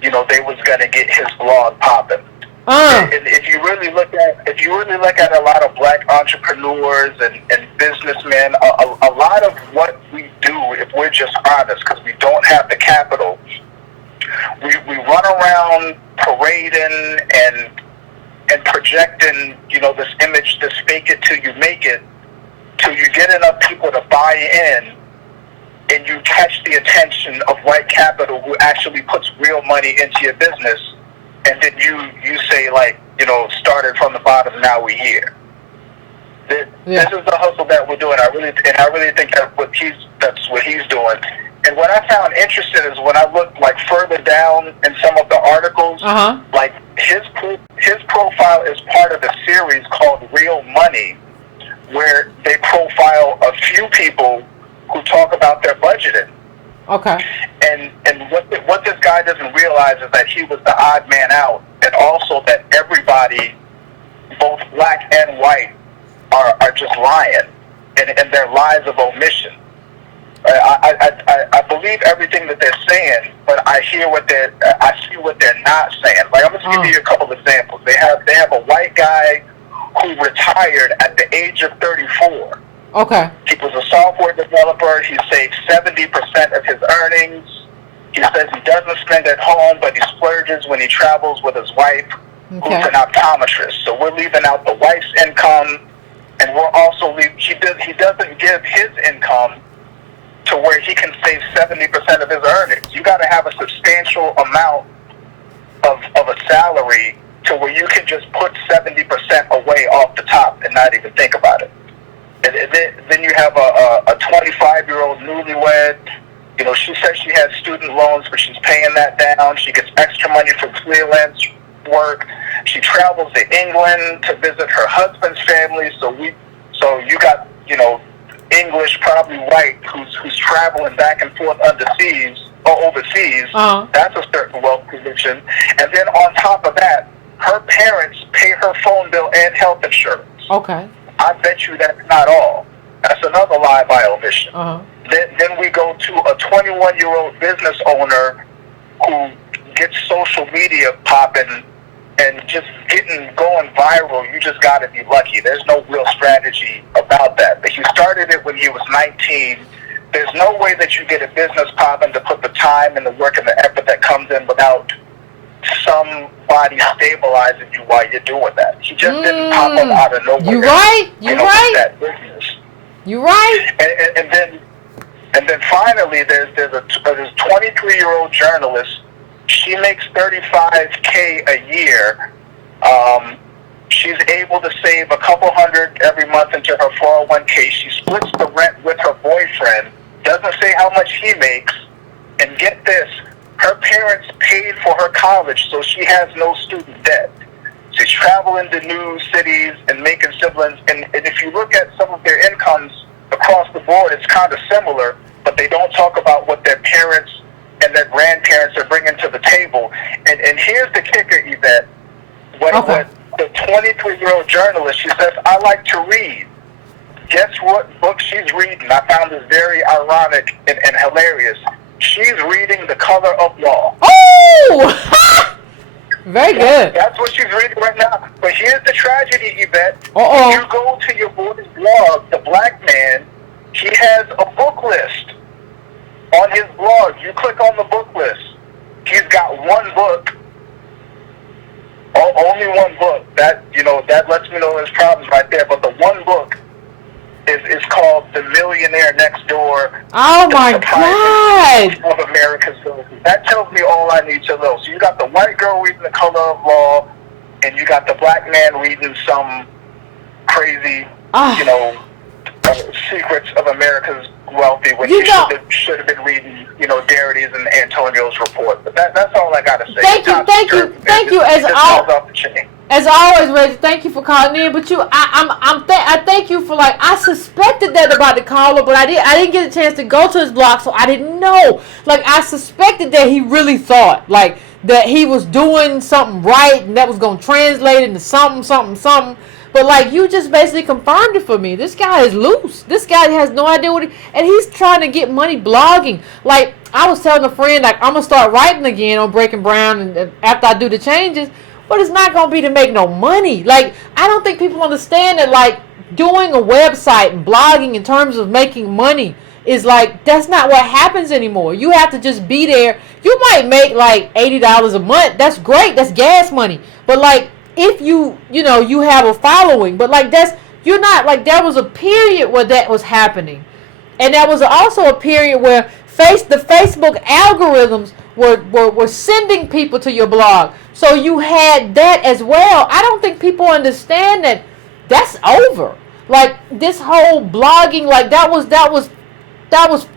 they was gonna get his blog popping. And if you really look at a lot of black entrepreneurs and businessmen, a lot of what we do, if we're just honest, because we don't have the capital, we run around parading and projecting, this image, this fake it till you make it, till you get enough people to buy in, and you catch the attention of white capital who actually puts real money into your business, and then you say, like, started from the bottom, now we're here. This is the hustle that we're doing. I really think that's what he's doing. And what I found interesting is when I looked like further down in some of the articles, like his profile is part of a series called Real Money, where they profile a few people who talk about their budgeting. Okay. And what this guy doesn't realize is that he was the odd man out, and also that everybody, both black and white, are just lying, and they're lies of omission. I believe everything that they're saying, but I see what they're not saying. Like, I'm just gonna give you a couple examples. They have a white guy who retired at the age of 34. Okay. He was a software developer. He saved 70% of his earnings. He says he doesn't spend at home, but he splurges when he travels with his wife, who's an optometrist. So we're leaving out the wife's income, and we're also he doesn't give his income to where he can save 70% of his earnings. You got to have a substantial amount of a salary to where you can just put 70% away off the top and not even think about it. And then you have a 25-year-old newlywed. She says she has student loans, but she's paying that down. She gets extra money from freelance work. She travels to England to visit her husband's family. So you got, English, probably white, who's traveling back and forth overseas. That's a certain wealth position. And then on top of that, her parents pay her phone bill and health insurance. Okay. I bet you that's not all. That's another lie by omission. Then we go to a 21-year-old business owner who gets social media popping and just going viral. You just got to be lucky. There's no real strategy about that. But he started it when he was 19. There's no way that you get a business popping to put the time and the work and the effort that comes in without somebody stabilizing you while you're doing that. He just didn't pop up out of nowhere. You right. That business. You right. And then finally, there's a 23-year-old journalist. She makes $35K a year. She's able to save a couple hundred every month into her 401K. She splits the rent with her boyfriend. Doesn't say how much he makes. And get this, her parents paid for her college, so she has no student debt. She's traveling to new cities and making siblings. And if you look at some of their incomes across the board, it's kind of similar, but they don't talk about what their parents and their grandparents are bringing to the table. And here's the kicker, Yvette. What the 23-year-old journalist, she says, I like to read. Guess what book she's reading? I found this very ironic and hilarious. She's reading The Color of Law. Oh! Very good. That's what she's reading right now. But here's the tragedy, Yvette. If you go to your boy's blog, The Black Man, he has a book list on his blog. You click on the book list. He's got one book. Only one book. That lets me know there's problems right there. But the one book is called The Millionaire Next Door. Oh my God! Of America's Villages. That tells me all I need to know. So you got the white girl reading The Color of Law, and you got the black man reading some crazy, secrets of America's wealthy when you should have been reading, Darity's and Antonio's report. But that's all I got to say. Thank you. As always, Reggie, thank you for calling in. But I thank you for, I suspected that about the caller, but I didn't get a chance to go to his blog, so I didn't know. I suspected that he really thought that he was doing something right and that was going to translate into something. But like, you just basically confirmed it for me. This guy is loose. This guy has no idea and he's trying to get money blogging. Like, I was telling a friend, like, I'm gonna start writing again on Breaking Brown and after I do the changes, but it's not gonna be to make no money. Like, I don't think people understand that, like, doing a website and blogging in terms of making money is like, that's not what happens anymore. You have to just be there. You might make like $80 a month. That's great. That's gas money. But like, if you have a following, but like, you're not, like, there was a period where that was happening. And there was also a period where the Facebook algorithms were sending people to your blog. So you had that as well. I don't think people understand that that's over. Like, this whole blogging, like, that was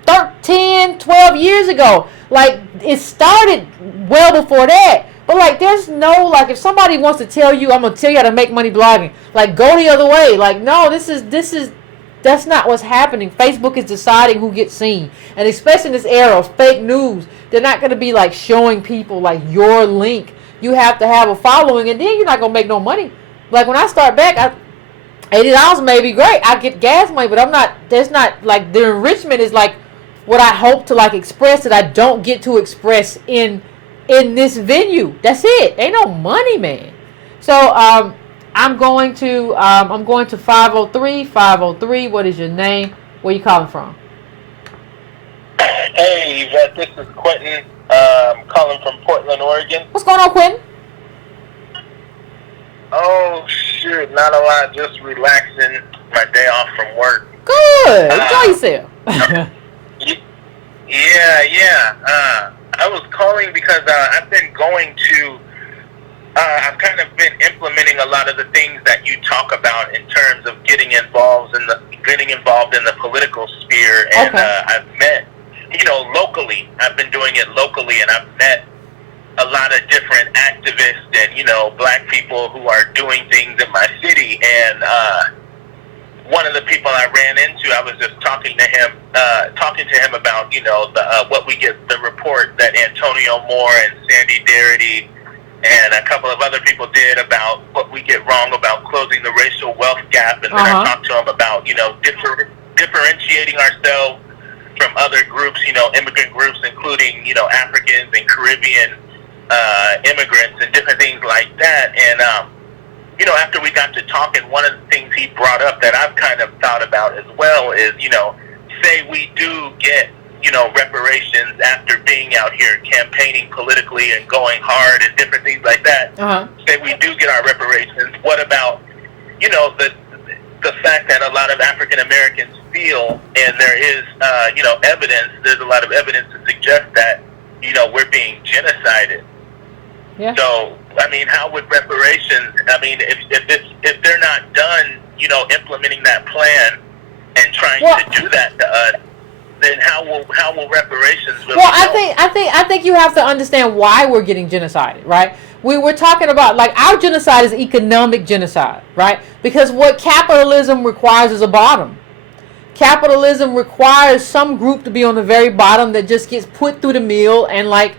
13, 12 years ago. Like, it started well before that. But like, there's no, like, if somebody wants to tell you, I'm gonna tell you how to make money blogging, like, go the other way. Like, no, that's not what's happening. Facebook is deciding who gets seen. And especially in this era of fake news, they're not gonna be like showing people like your link. You have to have a following, and then you're not gonna make no money. Like, when I start back, $80 may be great. I get gas money, but there's not, like, the enrichment is like what I hope to, like, express that I don't get to express in this venue. That's it. Ain't no money, man. So I'm going to 503. What is your name? Where you calling from? Hey, Yvette, this is Quentin. Calling from Portland, Oregon. What's going on, Quentin? Oh, shoot, not a lot. Just relaxing, my day off from work. Good. Enjoy yourself. Yeah. I was calling because I've been I've kind of been implementing a lot of the things that you talk about in terms of getting involved in the political sphere, and okay. I've met, locally. I've been doing it locally, and I've met a lot of different activists and, black people who are doing things in my city. And one of the people I ran into, I was just talking to him about, what we get, the report that Antonio Moore and Sandy Darity and a couple of other people did about what we get wrong about closing the racial wealth gap. And then I talked to him about, differentiating ourselves from other groups, immigrant groups, including, Africans and Caribbean immigrants and different things like that. And, after we got to talking, one of the things he brought up that I've kind of thought about as well is, say we do get, reparations after being out here campaigning politically and going hard and different things like that. Say we do get our reparations. What about, the fact that a lot of African Americans feel, and there is, evidence, there's a lot of evidence to suggest that, we're being genocided. Yeah. So, I mean, how would reparations, if they're not done, implementing that plan and trying to do that to us, then how will reparations really I think you have to understand why we're getting genocided, right? We're talking about, like, our genocide is economic genocide, right? Because what capitalism requires is a bottom. Capitalism requires some group to be on the very bottom that just gets put through the mill, and, like,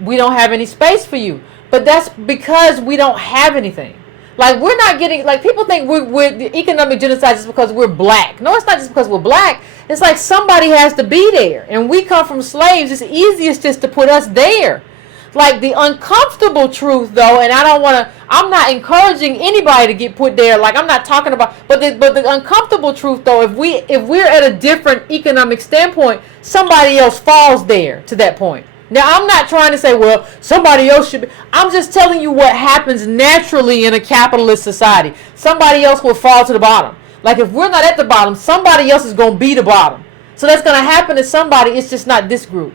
we don't have any space for you. But that's because we don't have anything. Like, we're not getting, like, people think we're the economic genocide just because we're black. No, it's not just because we're black. It's like somebody has to be there. And we come from slaves. It's easiest just to put us there. Like, the uncomfortable truth, though, and I'm not encouraging anybody to get put there. Like, I'm not talking about, but the uncomfortable truth, though, if we're at a different economic standpoint, somebody else falls there to that point. Now, I'm not trying to say, well, somebody else should be. I'm just telling you what happens naturally in a capitalist society. Somebody else will fall to the bottom. Like, if we're not at the bottom, somebody else is going to be the bottom. So that's going to happen to somebody. It's just not this group.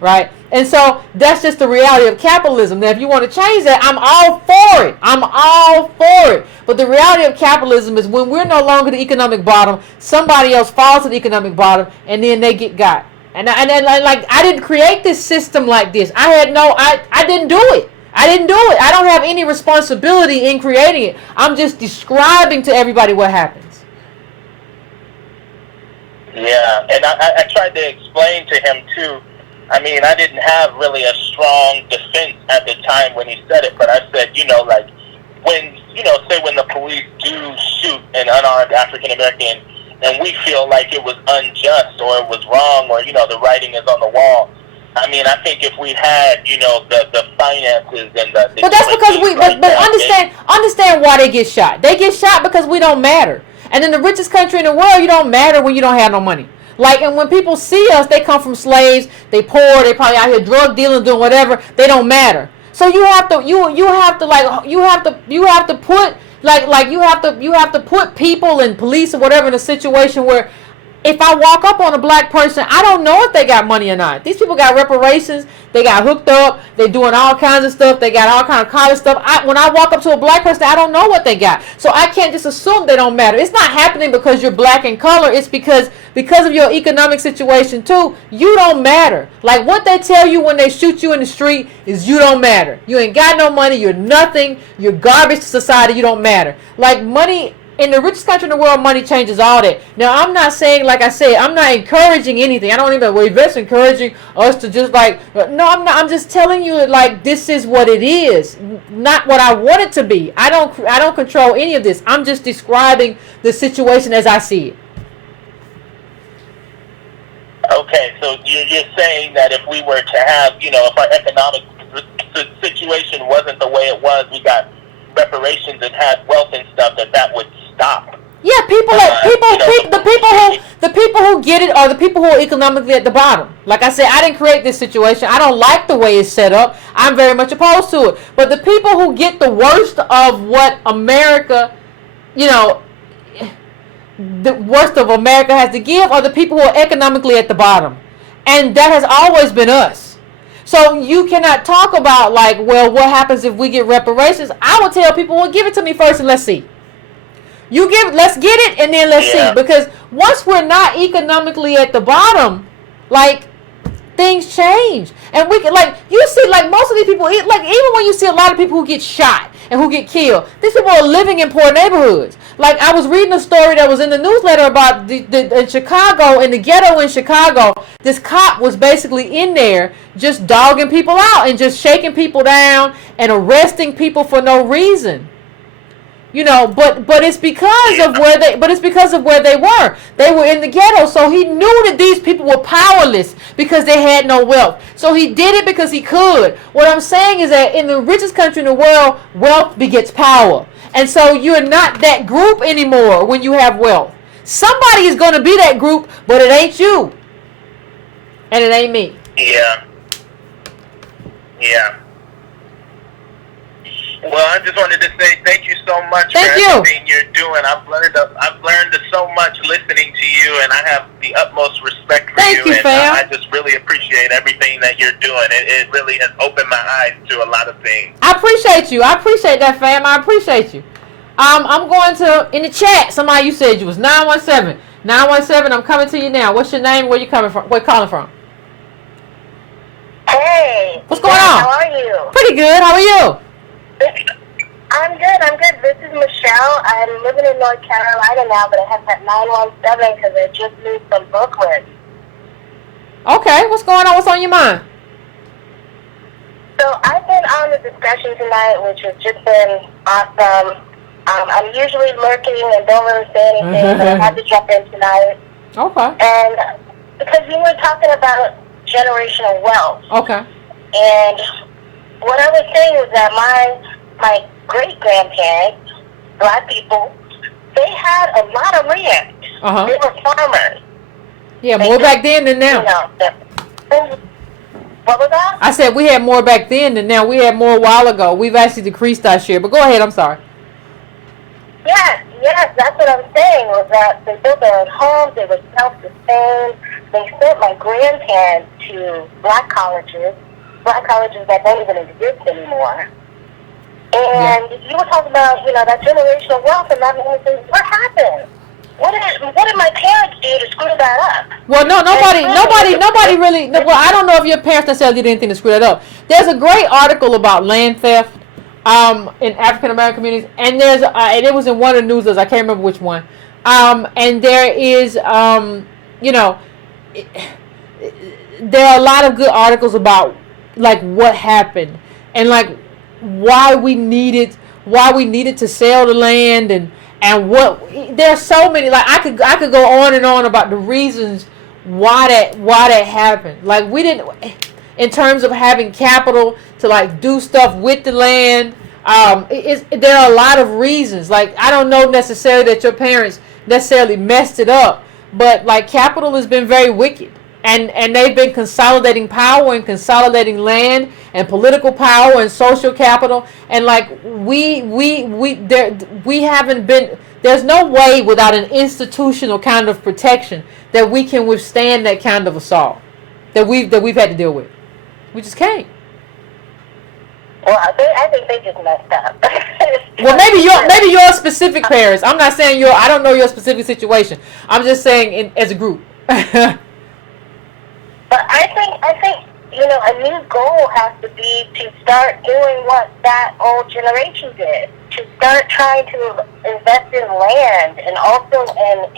Right? And so that's just the reality of capitalism. Now, if you want to change that, I'm all for it. I'm all for it. But the reality of capitalism is when we're no longer the economic bottom, somebody else falls to the economic bottom, and then they get got. And like, I didn't create this system like this. I didn't do it. I don't have any responsibility in creating it. I'm just describing to everybody what happens. Yeah, and I tried to explain to him, too. I mean, I didn't have really a strong defense at the time when he said it, but I said, like, when, say when the police do an unarmed African American, and we feel like it was unjust or it was wrong or, the writing is on the wall. I mean, I think if we had, the finances and the but that's because understand why they get shot. They get shot because we don't matter. And in the richest country in the world, you don't matter when you don't have no money. Like, and when people see us, they come from slaves, they poor, they probably out here drug dealing, doing whatever. They don't matter. So you have to put people and police or whatever in a situation where, if I walk up on a black person, I don't know if they got money or not. These people got reparations. They got hooked up. They're doing all kinds of stuff. They got all kind of college stuff. When I walk up to a black person, I don't know what they got. So I can't just assume they don't matter. It's not happening because you're black in color. It's because of your economic situation too. You don't matter. Like what they tell you when they shoot you in the street is you don't matter. You ain't got no money. You're nothing. You're garbage to society. You don't matter. Like money. In the richest country in the world, money changes all that. Now, I'm not saying, like I said, I'm not encouraging anything. I don't even, Yvette's encouraging us to just no, I'm not. I'm just telling you, like, this is what it is, not what I want it to be. I don't control any of this. I'm just describing the situation as I see it. Okay, so you're saying that if we were to have, if our economic situation wasn't the way it was, we got reparations and had wealth and stuff, that would stop. Yeah, the people who get it are the people who are economically at the bottom. Like I said, I didn't create this situation. I don't like the way it's set up. I'm very much opposed to it. But the people who get the worst of what America, the worst of America has to give are the people who are economically at the bottom. And that has always been us. So you cannot talk about like, well, what happens if we get reparations? I will tell people, well, give it to me first and let's see. Let's get it and then let's see. Because once we're not economically at the bottom, like things change. And we can, like, you see, like most of these people, like even when you see a lot of people who get shot and who get killed, these people are living in poor neighborhoods. Like I was reading a story that was in the newsletter about in Chicago, in the ghetto in Chicago, this cop was basically in there just dogging people out and just shaking people down and arresting people for no reason. But it's because of where they were. They were in the ghetto, so he knew that these people were powerless because they had no wealth. So he did it because he could. What I'm saying is that in the richest country in the world, wealth begets power. And so you're not that group anymore when you have wealth. Somebody is going to be that group, but it ain't you. And it ain't me. Yeah. Well, I just wanted to say thank you so much for everything you're doing. I've learned so much listening to you, and I have the utmost respect for you. And fam. I just really appreciate everything that you're doing. It really has opened my eyes to a lot of things. I appreciate you. I appreciate that, fam. I appreciate you. I'm going to, in the chat, somebody, you said you was 917. 917, I'm coming to you now. What's your name? Where you coming from? Where you calling from? Hey. What's going on? How are you? Pretty good. How are you? I'm good. This is Michelle. I'm living in North Carolina now, but I have that 917 because I just moved from Brooklyn. Okay, what's going on? What's on your mind? So I've been on the discussion tonight, which has just been awesome. I'm usually lurking and don't really say anything, but I had to jump in tonight. Okay. And because you were talking about generational wealth. Okay. And what I was saying was that my great-grandparents, black people, they had a lot of land. Uh-huh. They were farmers. Yeah, more back then than now. What was that? I said we had more back then than now. We had more a while ago. We've actually decreased our share. But go ahead, I'm sorry. Yes, that's what I'm saying, was that they built their own homes, they were self-sustained. They sent my grandparents to black colleges that don't even exist anymore. And you were talking about, that generational wealth and not anything. What happened? What did my parents do to screw that up? Well, no, nobody really. Well, I don't know if your parents necessarily did anything to screw that up. There's a great article about land theft in African American communities, and and it was in one of the newsletters. I can't remember which one. And there is, there are a lot of good articles about like what happened and like why we needed to sell the land And there's so many, like I could go on and on about the reasons why that happened. Like we didn't, in terms of having capital to like do stuff with the land. There are a lot of reasons. Like I don't know necessarily that your parents necessarily messed it up, but like capital has been very wicked, and they've been consolidating power and consolidating land and political power and social capital, and like we haven't been. There's no way without an institutional kind of protection that we can withstand that kind of assault that we've had to deal with. We just can't. Well, I think they just messed up. Well, maybe your specific parents. I'm not saying I don't know your specific situation. I'm just saying as a group. But I think a new goal has to be to start doing what that old generation did. To start trying to invest in land and also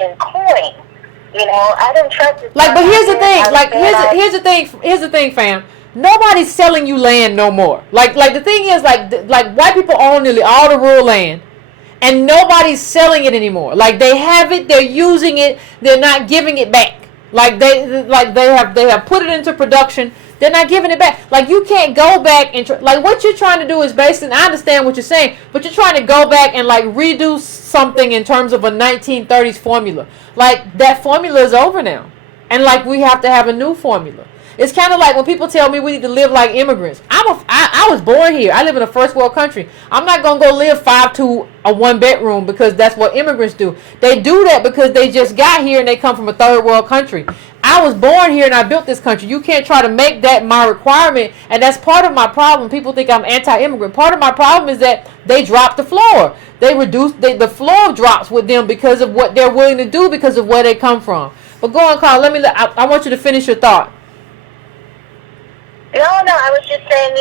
in coin. I don't trust it. Like, but here's the thing. Like, here's the thing, fam. Nobody's selling you land no more. Like the thing is, like white people own nearly all the rural land, and nobody's selling it anymore. Like they have it, they're using it, they're not giving it back. Like they have put it into production, they're not giving it back. Like you can't go back and like what you're trying to do is basically. I understand what you're saying, but you're trying to go back and like redo something in terms of a 1930s formula. Like that formula is over now, and like we have to have a new formula. It's kind of like when people tell me we need to live like immigrants. I was born here. I live in a first world country. I'm not going to go live 5 a 1 bedroom because that's what immigrants do. They do that because they just got here and they come from a third world country. I was born here and I built this country. You can't try to make that my requirement, and that's part of my problem. People think I'm anti-immigrant. Part of my problem is that they drop the floor. They reduce the floor drops with them because of what they're willing to do because of where they come from. But go on, Carl. I want you to finish your thought. No, I was just saying,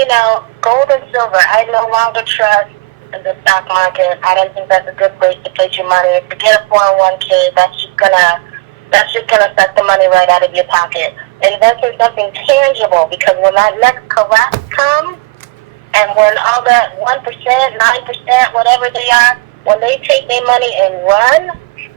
gold and silver. I no longer trust the stock market. I don't think that's a good place to place your money. If you get a 401k, that's just gonna suck the money right out of your pocket. Invest in something tangible, because when that next collapse comes, and when all that 1%, 9%, whatever they are, when they take their money and run,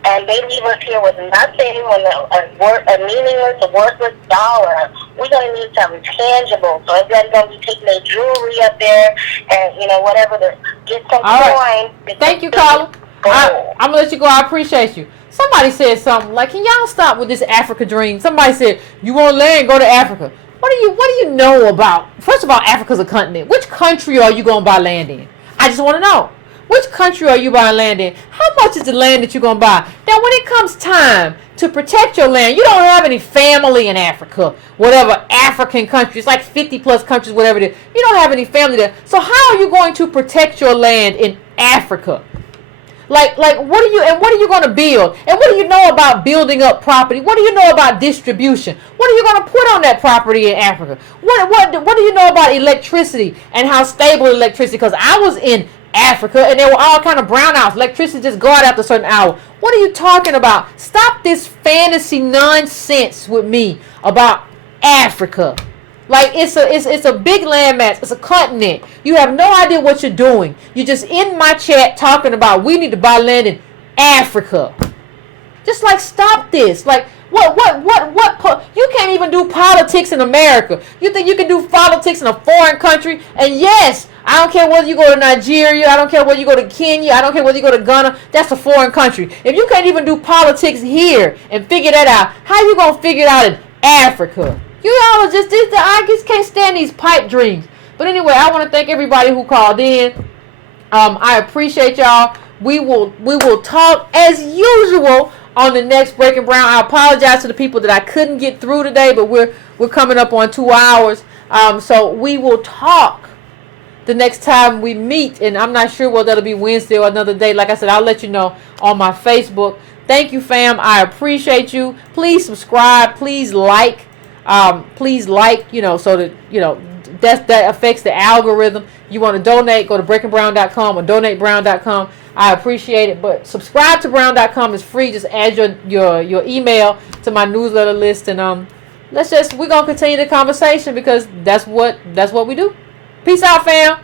and they leave us here with nothing, a meaningless, a worthless dollar, we're going to need something tangible. So everybody's going to be taking their jewelry up there and, whatever, to get some coin. Thank you, Carla. I'm going to let you go. I appreciate you. Somebody said something like, can y'all stop with this Africa dream? Somebody said, you want land, go to Africa. What do you know about? First of all, Africa's a continent. Which country are you going to buy land in? I just want to know. Which country are you buying land in? How much is the land that you're going to buy? Now, when it comes time to protect your land, you don't have any family in Africa, whatever African countries, like 50 plus countries, whatever it is. You don't have any family there. So how are you going to protect your land in Africa? Like what are you going to build? And what do you know about building up property? What do you know about distribution? What are you going to put on that property in Africa? What do you know about electricity and how stable electricity? Because I was in Africa and there were all kind of brownouts. Electricity just go out after a certain hour. What are you talking about? Stop this fantasy nonsense with me about Africa. Like it's a big landmass. It's a continent. You have no idea what you're doing. You're just in my chat talking about we need to buy land in Africa. Just like stop this. Like what you can't even do politics in America. You think you can do politics in a foreign country? And yes, I don't care whether you go to Nigeria, I don't care whether you go to Kenya, I don't care whether you go to Ghana, that's a foreign country. If you can't even do politics here and figure that out, how you gonna figure it out in Africa? You all I just can't stand these pipe dreams. But anyway, I want to thank everybody who called in. I appreciate y'all. We will talk as usual on the next Breaking Brown. I apologize to the people that I couldn't get through today, but we're coming up on 2 hours. So we will talk the next time we meet, and I'm not sure whether that'll be Wednesday or another day. Like I said, I'll let you know on my Facebook. Thank you, fam. I appreciate you. Please subscribe. Please like. So that, that affects the algorithm. You want to donate, go to breakingbrown.com or donatebrown.com. I appreciate it. But subscribe to brown.com. It's free. Just add your email to my newsletter list, and we're gonna continue the conversation because that's what we do. Peace out, fam.